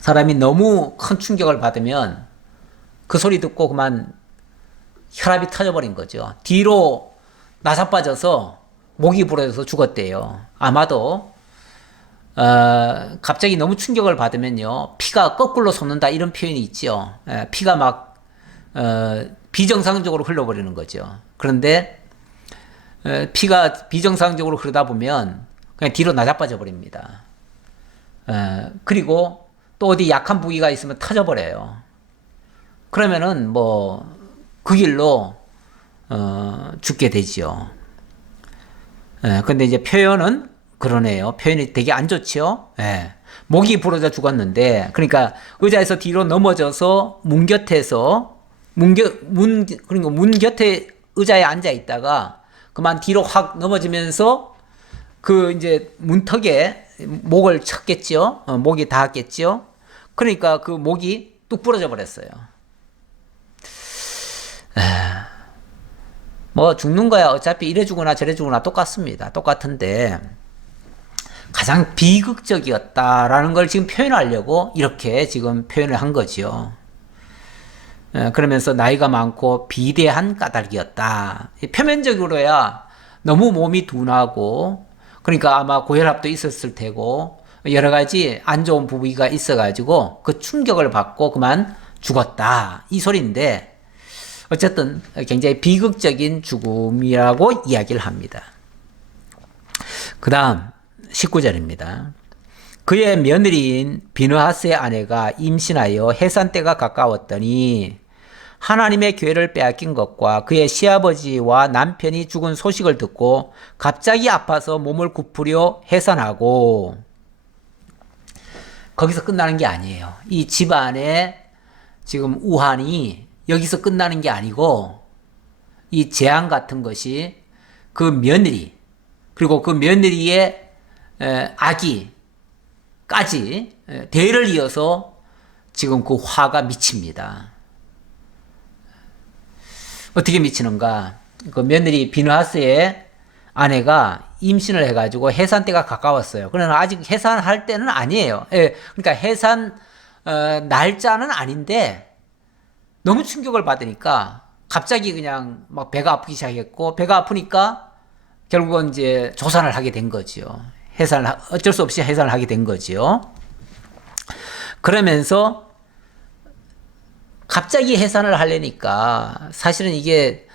사람이 너무 큰 충격을 받으면 그 소리 듣고 그만 혈압이 터져버린 거죠. 뒤로 나사빠져서 목이 부러져서 죽었대요. 아마도 갑자기 너무 충격을 받으면요 피가 거꾸로 솟는다 이런 표현이 있죠. 피가 막 비정상적으로 흘러버리는 거죠. 그런데 피가 비정상적으로 흐르다 보면 그냥 뒤로 나자빠져 버립니다. 그리고 또 어디 약한 부위가 있으면 터져버려요. 그러면은 뭐 그 길로 죽게 되지요. 근데 이제 표현은 그러네요. 표현이 되게 안 좋죠. 목이 부러져 죽었는데, 그러니까 의자에서 뒤로 넘어져서 문 곁에서 그러니까 문 곁에 의자에 앉아 있다가 그만 뒤로 확 넘어지면서 그 이제 문턱에 목을 쳤겠죠. 목이 닿았겠죠. 그러니까 그 목이 뚝 부러져 버렸어요. 뭐 죽는 거야 어차피 이래 죽으나 저래 죽으나 똑같습니다. 똑같은데 가장 비극적이었다라는 걸 지금 표현하려고 이렇게 지금 표현을 한 거죠. 그러면서 나이가 많고 비대한 까닭이었다. 표면적으로야 너무 몸이 둔하고 그러니까 아마 고혈압도 있었을 테고 여러 가지 안 좋은 부위가 있어가지고 그 충격을 받고 그만 죽었다. 이 소리인데 어쨌든 굉장히 비극적인 죽음이라고 이야기를 합니다. 그 다음 19절입니다. 그의 며느리인 비느하스의 아내가 임신하여 해산 때가 가까웠더니 하나님의 교회를 빼앗긴 것과 그의 시아버지와 남편이 죽은 소식을 듣고 갑자기 아파서 몸을 굽으려 해산하고 거기서 끝나는 게 아니에요. 이 집안의 지금 우환이 여기서 끝나는 게 아니고 이 재앙 같은 것이 그 며느리 그리고 그 며느리의 아기까지 대를 이어서 지금 그 화가 미칩니다. 어떻게 미치는가? 그 며느리 비느하스의 아내가 임신을 해가지고 해산 때가 가까웠어요. 그러나 아직 해산할 때는 아니에요. 그러니까 해산 날짜는 아닌데 너무 충격을 받으니까 갑자기 그냥 막 배가 아프기 시작했고 배가 아프니까 결국은 이제 조산을 하게 된 거죠. 어쩔 수 없이 해산을 하게 된 거죠. 그러면서 갑자기 해산을 하려니까 사실은 이게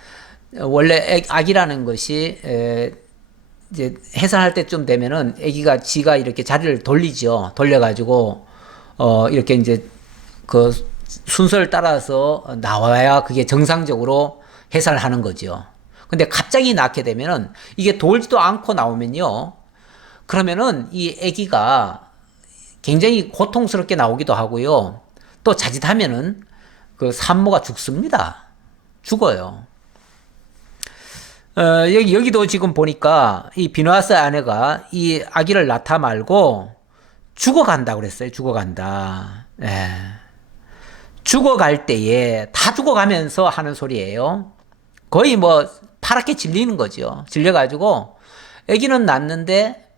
원래 아기라는 것이 이제 해산할 때쯤 되면은 아기가 지가 이렇게 자리를 돌리죠. 돌려가지고 이렇게 이제 그 순서를 따라서 나와야 그게 정상적으로 해산을 하는 거죠. 근데 갑자기 낳게 되면은 이게 돌지도 않고 나오면요. 그러면은 이 아기가 굉장히 고통스럽게 나오기도 하고요. 또 자칫하면은 그 산모가 죽습니다. 죽어요. 여기도 지금 보니까 이 비느하스 아내가 이 아기를 낳다 말고 죽어간다고 그랬어요. 죽어간다. 예. 죽어갈 때에 다 죽어가면서 하는 소리예요. 거의 뭐 파랗게 질리는 거죠. 질려가지고 아기는 낳는데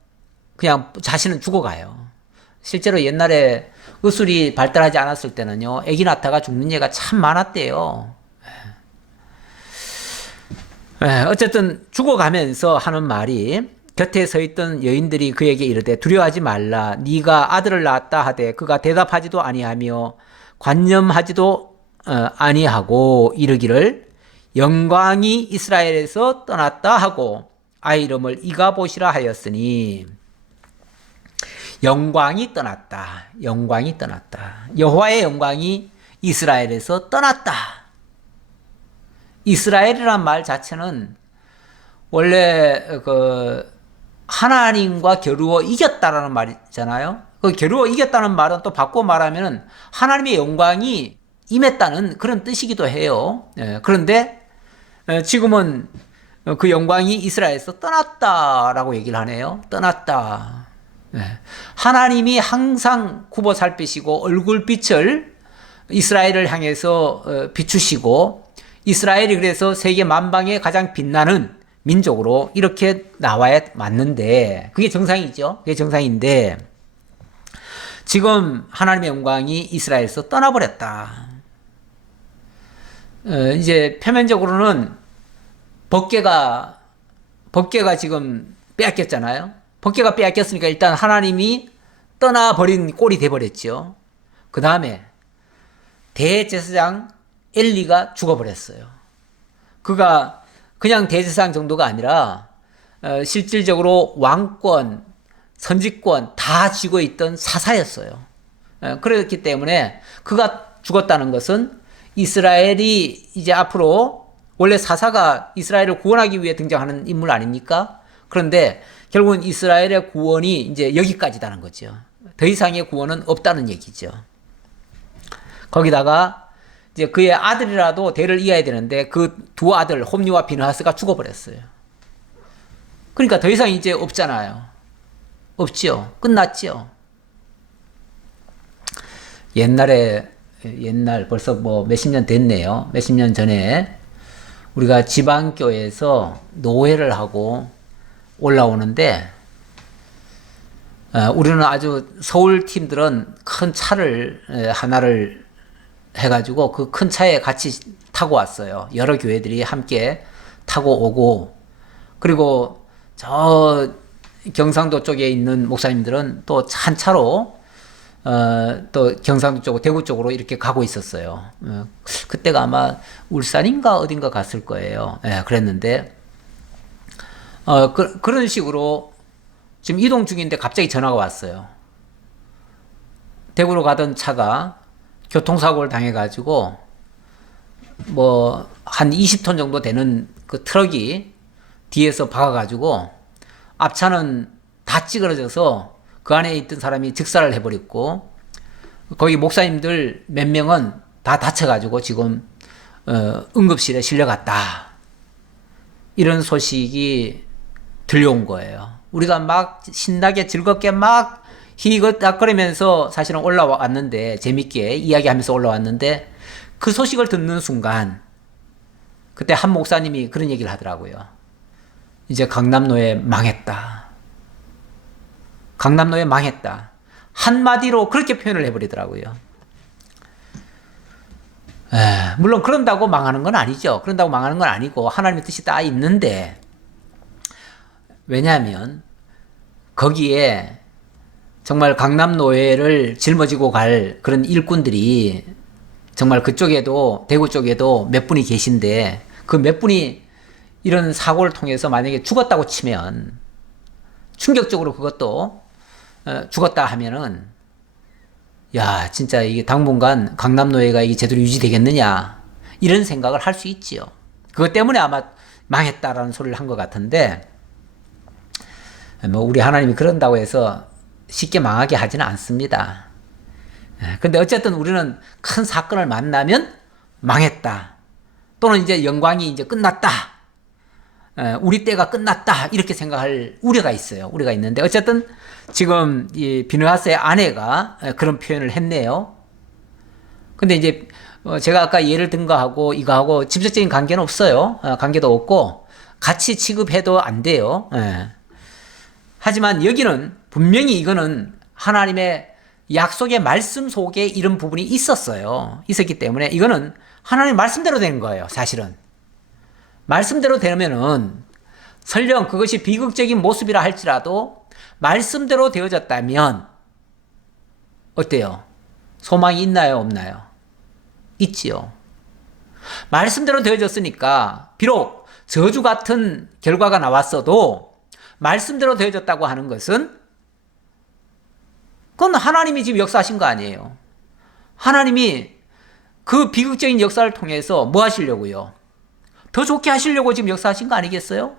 그냥 자신은 죽어가요. 실제로 옛날에 의술이 발달하지 않았을 때는요. 아기 낳다가 죽는 예가 참 많았대요. 어쨌든 죽어가면서 하는 말이 곁에 서 있던 여인들이 그에게 이르되 두려워하지 말라. 네가 아들을 낳았다 하되 그가 대답하지도 아니하며 관념하지도 아니하고 이르기를 영광이 이스라엘에서 떠났다 하고 아이 이름을 이가봇이라 하였으니 영광이 떠났다. 영광이 떠났다. 여호와의 영광이 이스라엘에서 떠났다. 이스라엘이란 말 자체는 원래 그 하나님과 겨루어 이겼다라는 말이잖아요. 그 겨루어 이겼다는 말은 또 바꿔 말하면은 하나님의 영광이 임했다는 그런 뜻이기도 해요. 그런데 지금은 그 영광이 이스라엘에서 떠났다라고 얘기를 하네요. 떠났다. 하나님이 항상 굽어 살피시고 얼굴빛을 이스라엘을 향해서 비추시고 이스라엘이 그래서 세계 만방에 가장 빛나는 민족으로 이렇게 나와야 맞는데 그게 정상이죠. 그게 정상인데 지금 하나님의 영광이 이스라엘에서 떠나버렸다. 이제 표면적으로는 법궤가 지금 빼앗겼잖아요. 법궤가 빼앗겼으니까 일단 하나님이 떠나버린 꼴이 돼버렸죠. 그 다음에 대제사장 엘리가 죽어버렸어요. 그가 그냥 대제사장 정도가 아니라 실질적으로 왕권, 선지권 다 쥐고 있던 사사였어요. 그렇기 때문에 그가 죽었다는 것은 이스라엘이 이제 앞으로 원래 사사가 이스라엘을 구원하기 위해 등장하는 인물 아닙니까? 그런데 결국은 이스라엘의 구원이 이제 여기까지다는 거죠. 더 이상의 구원은 없다는 얘기죠. 거기다가 이제 그의 아들이라도 대를 이어야 되는데 그 두 아들 홈리와 비느하스가 죽어버렸어요. 그러니까 더 이상 이제 없잖아요. 없지요. 끝났지요. 옛날 벌써 뭐 몇십 년 됐네요. 몇십 년 전에 우리가 지방교회에서 노회를 하고 올라오는데 우리는 아주 서울 팀들은 큰 차를 하나를 해가지고 그 큰 차에 같이 타고 왔어요. 여러 교회들이 함께 타고 오고, 그리고 저 경상도 쪽에 있는 목사님들은 또 한 차로 또 경상도 쪽, 대구 쪽으로 이렇게 가고 있었어요. 그때가 아마 울산인가 어딘가 갔을 거예요. 그랬는데 그런 식으로 지금 이동 중인데 갑자기 전화가 왔어요. 대구로 가던 차가 교통사고를 당해가지고 뭐 한 20톤 정도 되는 그 트럭이 뒤에서 박아가지고 앞차는 다 찌그러져서 그 안에 있던 사람이 즉사를 해버렸고, 거기 목사님들 몇 명은 다 다쳐가지고 지금 응급실에 실려갔다. 이런 소식이 들려온 거예요. 우리가 막 신나게 즐겁게 막 희희덕거리면서 사실은 올라왔는데, 재밌게 이야기하면서 올라왔는데, 그 소식을 듣는 순간 그때 한 목사님이 그런 얘기를 하더라고요. 이제 강남노예 망했다. 강남노예 망했다. 한마디로 그렇게 표현을 해버리더라고요. 물론 그런다고 망하는 건 아니죠. 그런다고 망하는 건 아니고 하나님의 뜻이 다 있는데, 왜냐하면 거기에 정말 강남노예를 짊어지고 갈 그런 일꾼들이 정말 그쪽에도, 대구 쪽에도 몇 분이 계신데, 그 몇 분이 이런 사고를 통해서 만약에 죽었다고 치면, 충격적으로 그것도 죽었다 하면은, 야, 진짜 이게 당분간 강남노예가 이게 제대로 유지되겠느냐, 이런 생각을 할 수 있지요. 그것 때문에 아마 망했다라는 소리를 한 것 같은데, 뭐 우리 하나님이 그런다고 해서 쉽게 망하게 하지는 않습니다. 근데 어쨌든 우리는 큰 사건을 만나면 망했다, 또는 이제 영광이 이제 끝났다, 우리 때가 끝났다, 이렇게 생각할 우려가 있어요. 우려가 있는데, 어쨌든 지금 이 비느하스의 아내가 그런 표현을 했네요. 근데 이제 제가 아까 예를 든 거하고 이거하고 직접적인 관계는 없어요. 관계도 없고 같이 취급해도 안 돼요. 하지만 여기는 분명히 이거는 하나님의 약속의 말씀 속에 이런 부분이 있었어요. 있었기 때문에 이거는 하나님의 말씀대로 된 거예요. 사실은 말씀대로 되면은 설령 그것이 비극적인 모습이라 할지라도 말씀대로 되어졌다면 어때요? 소망이 있나요, 없나요? 있지요. 말씀대로 되어졌으니까 비록 저주 같은 결과가 나왔어도 말씀대로 되어졌다고 하는 것은, 그건 하나님이 지금 역사하신 거 아니에요. 하나님이 그 비극적인 역사를 통해서 뭐 하시려고요? 더 좋게 하시려고 지금 역사하신 거 아니겠어요?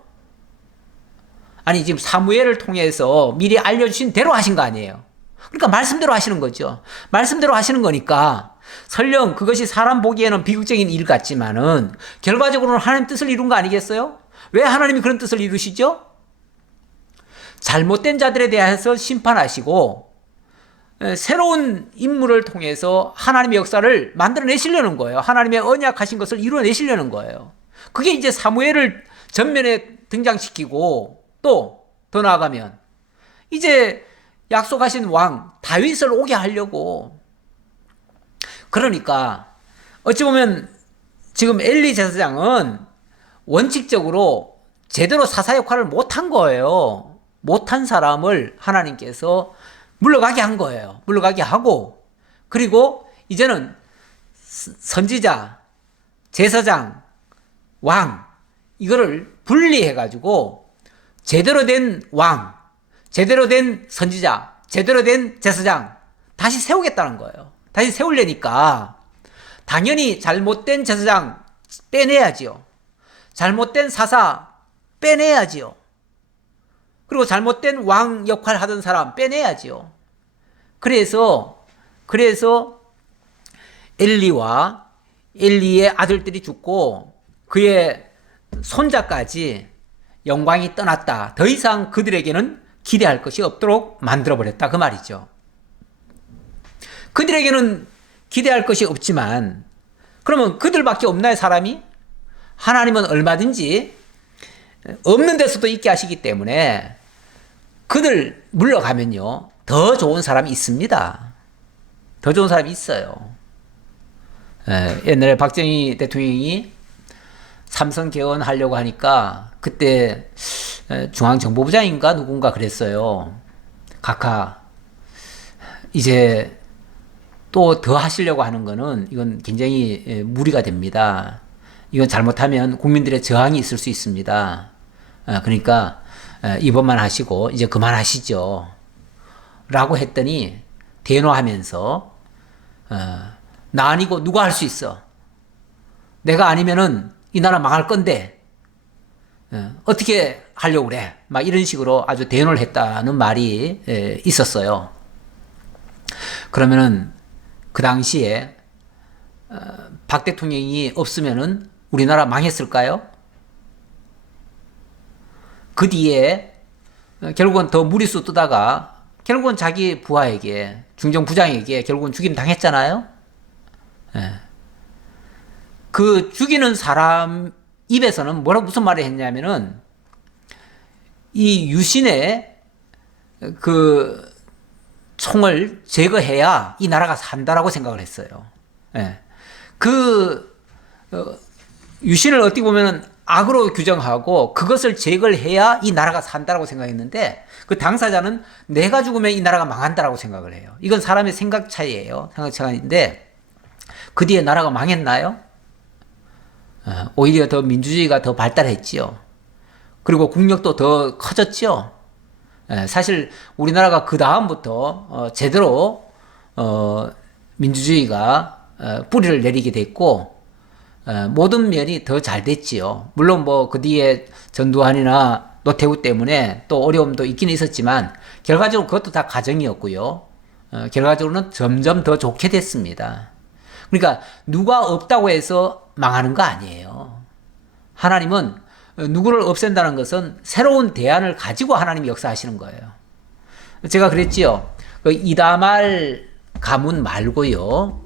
아니, 지금 사무엘을 통해서 미리 알려주신 대로 하신 거 아니에요. 그러니까 말씀대로 하시는 거죠. 말씀대로 하시는 거니까 설령 그것이 사람 보기에는 비극적인 일 같지만은 결과적으로는 하나님 뜻을 이룬 거 아니겠어요? 왜 하나님이 그런 뜻을 이루시죠? 잘못된 자들에 대해서 심판하시고 새로운 인물을 통해서 하나님의 역사를 만들어내시려는 거예요. 하나님의 언약하신 것을 이루어내시려는 거예요. 그게 이제 사무엘을 전면에 등장시키고, 또 더 나아가면 이제 약속하신 왕 다윗을 오게 하려고. 그러니까 어찌 보면 지금 엘리 제사장은 원칙적으로 제대로 사사 역할을 못한 거예요. 못한 사람을 하나님께서 물러가게 한 거예요. 물러가게 하고, 그리고 이제는 선지자, 제사장, 왕, 이거를 분리해가지고 제대로 된 왕, 제대로 된 선지자, 제대로 된 제사장 다시 세우겠다는 거예요. 다시 세우려니까 당연히 잘못된 제사장 빼내야지요. 잘못된 사사 빼내야지요. 그리고 잘못된 왕 역할 하던 사람 빼내야지요. 그래서 엘리와 엘리의 아들들이 죽고 그의 손자까지 영광이 떠났다. 더 이상 그들에게는 기대할 것이 없도록 만들어버렸다. 그 말이죠. 그들에게는 기대할 것이 없지만 그러면 그들밖에 없나요, 사람이? 하나님은 얼마든지 없는 데서도 있게 하시기 때문에 그들 물러가면요, 더 좋은 사람이 있습니다. 더 좋은 사람이 있어요. 옛날에 박정희 대통령이 삼선 개헌하려고 하니까 그때 중앙정보부장인가 누군가 그랬어요. 각하, 이제 또 더 하시려고 하는 거는 이건 굉장히 무리가 됩니다. 이건 잘못하면 국민들의 저항이 있을 수 있습니다. 그러니까 이번만 하시고 이제 그만하시죠. 라고 했더니 대노하면서 나 아니고 누가 할 수 있어. 내가 아니면은 이 나라 망할 건데 어떻게 하려고 그래. 막 이런 식으로 아주 대노를 했다는 말이 있었어요. 그러면은 그 당시에 박 대통령이 없으면은 우리나라 망했을까요? 그 뒤에 결국은 더 무리수 뜨다가 결국은 자기 부하에게, 중정부장에게 결국은 죽임 당했잖아요. 그 죽이는 사람 입에서는 무슨 말을 했냐면은 이 유신의 그 총을 제거해야 이 나라가 산다라고 생각을 했어요. 유신을 어떻게 보면은 악으로 규정하고 그것을 제거를 해야 이 나라가 산다라고 생각했는데 그 당사자는 내가 죽으면 이 나라가 망한다라고 생각을 해요. 이건 사람의 생각 차이예요. 생각 차이인데 그 뒤에 나라가 망했나요? 오히려 더 민주주의가 더 발달했지요. 그리고 국력도 더 커졌죠. 사실 우리나라가 그 다음부터 제대로 민주주의가 뿌리를 내리게 됐고 모든 면이 더 잘 됐지요. 물론 뭐 그 뒤에 전두환이나 노태우 때문에 또 어려움도 있긴 있었지만 결과적으로 그것도 다 과정이었고요. 결과적으로는 점점 더 좋게 됐습니다. 그러니까 누가 없다고 해서 망하는 거 아니에요. 하나님은 누구를 없앤다는 것은 새로운 대안을 가지고 하나님이 역사하시는 거예요. 제가 그랬지요. 그 이다말 가문 말고요.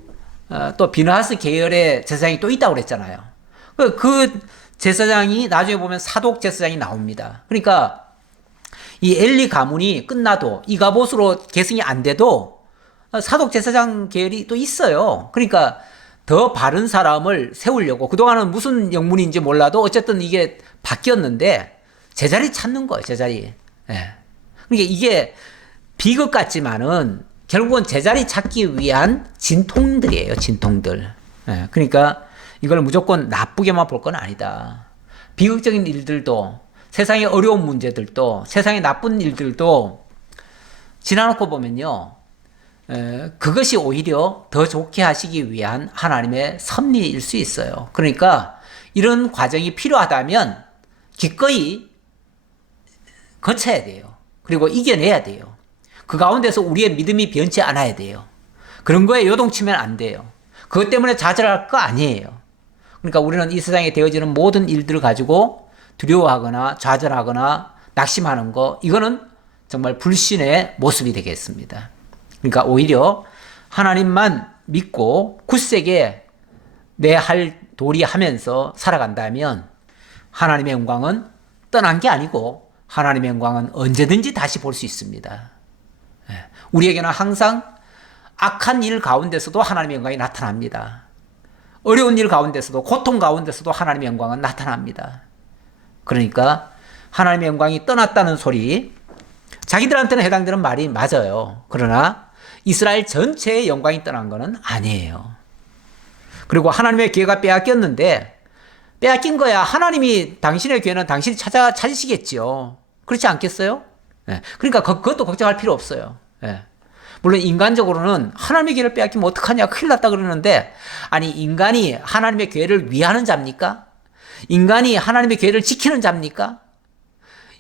또 비느하스 계열의 제사장이 또 있다고 그랬잖아요. 그 제사장이 나중에 보면 사독 제사장이 나옵니다. 그러니까 이 엘리 가문이 끝나도 이가봇으로 계승이 안 돼도 사독 제사장 계열이 또 있어요. 그러니까 더 바른 사람을 세우려고 그동안은 무슨 영문인지 몰라도 어쨌든 이게 바뀌었는데 제자리 찾는 거예요. 제자리. 그러니까 이게 비극 같지만은 결국은 제자리 찾기 위한 진통들이에요. 진통들. 그러니까 이걸 무조건 나쁘게만 볼 건 아니다. 비극적인 일들도, 세상의 어려운 문제들도, 세상의 나쁜 일들도 지나놓고 보면요. 그것이 오히려 더 좋게 하시기 위한 하나님의 섭리일 수 있어요. 그러니까 이런 과정이 필요하다면 기꺼이 거쳐야 돼요. 그리고 이겨내야 돼요. 그 가운데서 우리의 믿음이 변치 않아야 돼요. 그런 거에 요동치면 안 돼요. 그것 때문에 좌절할 거 아니에요. 그러니까 우리는 이 세상에 되어지는 모든 일들을 가지고 두려워하거나 좌절하거나 낙심하는 거, 이거는 정말 불신의 모습이 되겠습니다. 그러니까 오히려 하나님만 믿고 굳세게 내 할 도리 하면서 살아간다면 하나님의 영광은 떠난 게 아니고 하나님의 영광은 언제든지 다시 볼 수 있습니다. 우리에게는 항상 악한 일 가운데서도 하나님의 영광이 나타납니다. 어려운 일 가운데서도, 고통 가운데서도 하나님의 영광은 나타납니다. 그러니까 하나님의 영광이 떠났다는 소리, 자기들한테는 해당되는 말이 맞아요. 그러나 이스라엘 전체의 영광이 떠난 것은 아니에요. 그리고 하나님의 기회가 빼앗겼는데, 빼앗긴 거야 하나님이 당신의 기회는 당신이 찾으시겠지요. 그렇지 않겠어요? 그러니까 그것도 걱정할 필요 없어요. 물론 인간적으로는 하나님의 기회를 빼앗기면 어떡하냐, 큰일 났다 그러는데, 아니 인간이 하나님의 기회를 위하는 자입니까? 인간이 하나님의 기회를 지키는 자입니까?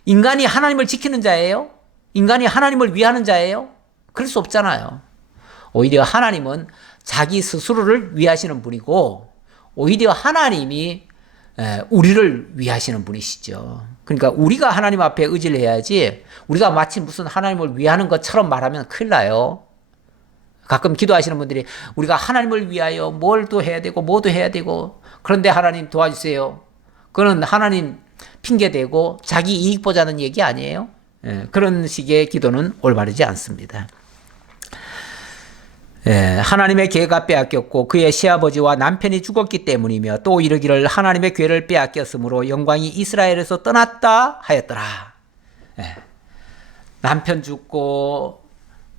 인간이 하나님을 지키는 자예요? 인간이 하나님을 위하는 자예요? 그럴 수 없잖아요. 오히려 하나님은 자기 스스로를 위하시는 분이고 오히려 하나님이 우리를 위하시는 분이시죠. 그러니까 우리가 하나님 앞에 의지를 해야지 우리가 마치 무슨 하나님을 위하는 것처럼 말하면 큰일 나요. 가끔 기도하시는 분들이 우리가 하나님을 위하여 뭘도 해야 되고 뭐도 해야 되고 그런데 하나님 도와주세요. 그건 하나님 핑계대고 자기 이익 보자는 얘기 아니에요. 그런 식의 기도는 올바르지 않습니다. 하나님의 계가 빼앗겼고 그의 시아버지와 남편이 죽었기 때문이며 또 이르기를 하나님의 궤를 빼앗겼으므로 영광이 이스라엘에서 떠났다 하였더라. 남편 죽고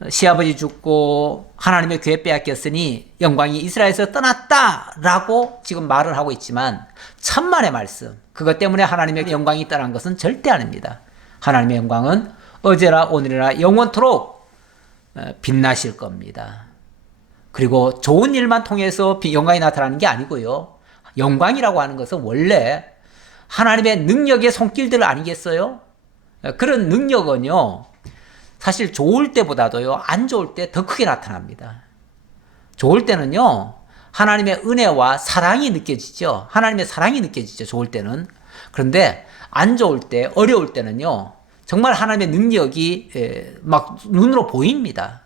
시아버지 죽고 하나님의 궤 빼앗겼으니 영광이 이스라엘에서 떠났다라고 지금 말을 하고 있지만 천만의 말씀, 그것 때문에 하나님의 영광이 떠난 것은 절대 아닙니다. 하나님의 영광은 어제나 오늘이나 영원토록 빛나실 겁니다. 그리고 좋은 일만 통해서 영광이 나타나는 게 아니고요. 영광이라고 하는 것은 원래 하나님의 능력의 손길들 아니겠어요? 그런 능력은요, 사실 좋을 때보다도요, 안 좋을 때 더 크게 나타납니다. 좋을 때는요, 하나님의 은혜와 사랑이 느껴지죠. 하나님의 사랑이 느껴지죠. 좋을 때는. 그런데 안 좋을 때, 어려울 때는요, 정말 하나님의 능력이 막 눈으로 보입니다.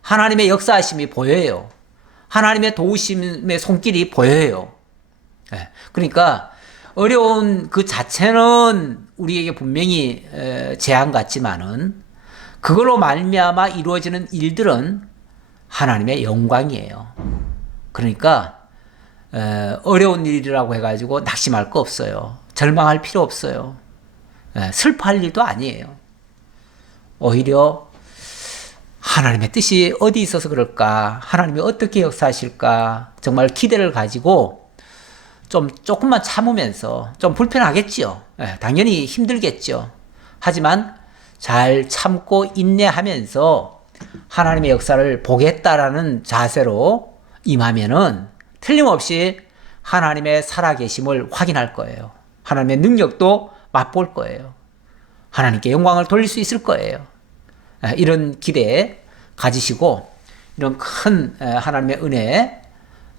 하나님의 역사하심이 보여요. 하나님의 도우심의 손길이 보여요. 그러니까 어려운 그 자체는 우리에게 분명히 재앙 같지만은 그걸로 말미암아 이루어지는 일들은 하나님의 영광이에요. 그러니까 어려운 일이라고 해가지고 낙심할 거 없어요. 절망할 필요 없어요. 슬퍼할 일도 아니에요. 오히려 하나님의 뜻이 어디 있어서 그럴까? 하나님이 어떻게 역사하실까? 정말 기대를 가지고 조금만 참으면서 좀 불편하겠죠. 당연히 힘들겠죠. 하지만 잘 참고 인내하면서 하나님의 역사를 보겠다라는 자세로 임하면은 틀림없이 하나님의 살아계심을 확인할 거예요. 하나님의 능력도 맛볼 거예요. 하나님께 영광을 돌릴 수 있을 거예요. 이런 기대 가지시고 이런 큰 하나님의 은혜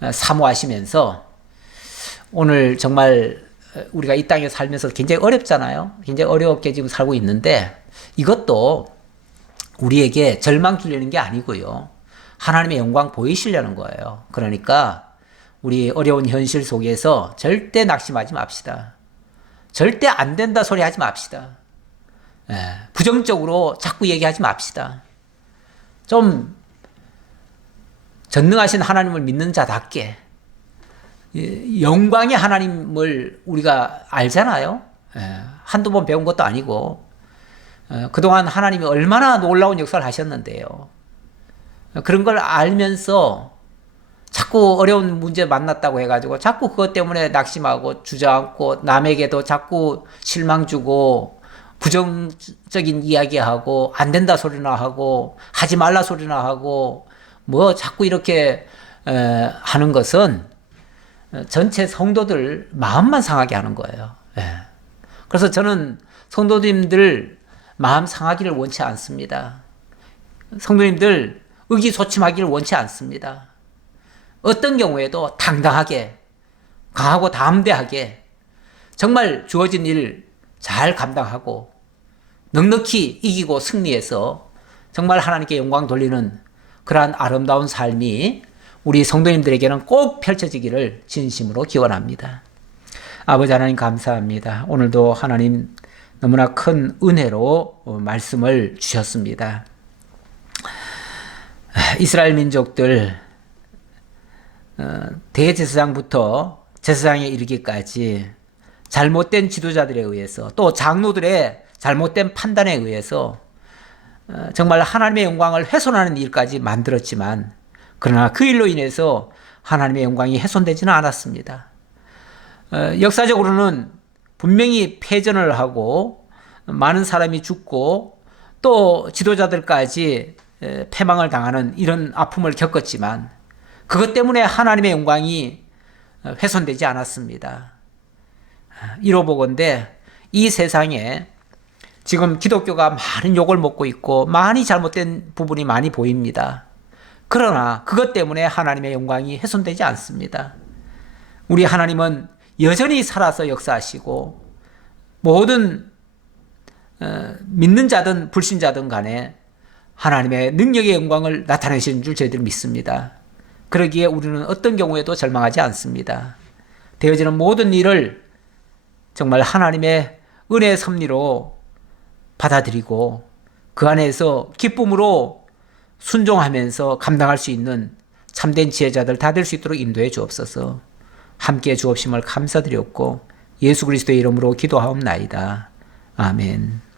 사모하시면서 오늘 정말 우리가 이 땅에 살면서 굉장히 어렵잖아요. 굉장히 어렵게 지금 살고 있는데 이것도 우리에게 절망 주려는 게 아니고요. 하나님의 영광 보이시려는 거예요. 그러니까 우리 어려운 현실 속에서 절대 낙심하지 맙시다. 절대 안 된다 소리 하지 맙시다. 부정적으로 자꾸 얘기하지 맙시다. 좀 전능하신 하나님을 믿는 자답게 영광의 하나님을 우리가 알잖아요. 한두 번 배운 것도 아니고 그동안 하나님이 얼마나 놀라운 역사를 하셨는데요. 그런 걸 알면서 자꾸 어려운 문제 만났다고 해가지고 자꾸 그것 때문에 낙심하고 주저앉고 남에게도 자꾸 실망 주고 부정적인 이야기하고 안 된다 소리나 하고 하지 말라 소리나 하고 뭐 자꾸 이렇게 하는 것은 전체 성도들 마음만 상하게 하는 거예요. 그래서 저는 성도님들 마음 상하기를 원치 않습니다. 성도님들 의기소침하기를 원치 않습니다. 어떤 경우에도 당당하게 강하고 담대하게 정말 주어진 일 잘 감당하고 넉넉히 이기고 승리해서 정말 하나님께 영광 돌리는 그러한 아름다운 삶이 우리 성도님들에게는 꼭 펼쳐지기를 진심으로 기원합니다. 아버지 하나님 감사합니다. 오늘도 하나님 너무나 큰 은혜로 말씀을 주셨습니다. 이스라엘 민족들 대제사장부터 제사장에 이르기까지 잘못된 지도자들에 의해서 또 장로들의 잘못된 판단에 의해서 정말 하나님의 영광을 훼손하는 일까지 만들었지만 그러나 그 일로 인해서 하나님의 영광이 훼손되지는 않았습니다. 역사적으로는 분명히 패전을 하고 많은 사람이 죽고 또 지도자들까지 패망을 당하는 이런 아픔을 겪었지만 그것 때문에 하나님의 영광이 훼손되지 않았습니다. 이로보건대 이 세상에 지금 기독교가 많은 욕을 먹고 있고 많이 잘못된 부분이 많이 보입니다. 그러나 그것 때문에 하나님의 영광이 훼손되지 않습니다. 우리 하나님은 여전히 살아서 역사하시고 모든 믿는 자든 불신자든 간에 하나님의 능력의 영광을 나타내시는 줄 저희들 믿습니다. 그러기에 우리는 어떤 경우에도 절망하지 않습니다. 되어지는 모든 일을 정말 하나님의 은혜의 섭리로 받아들이고 그 안에서 기쁨으로 순종하면서 감당할 수 있는 참된 지혜자들 다 될 수 있도록 인도해 주옵소서. 함께 주옵심을 감사드렸고 예수 그리스도의 이름으로 기도하옵나이다. 아멘.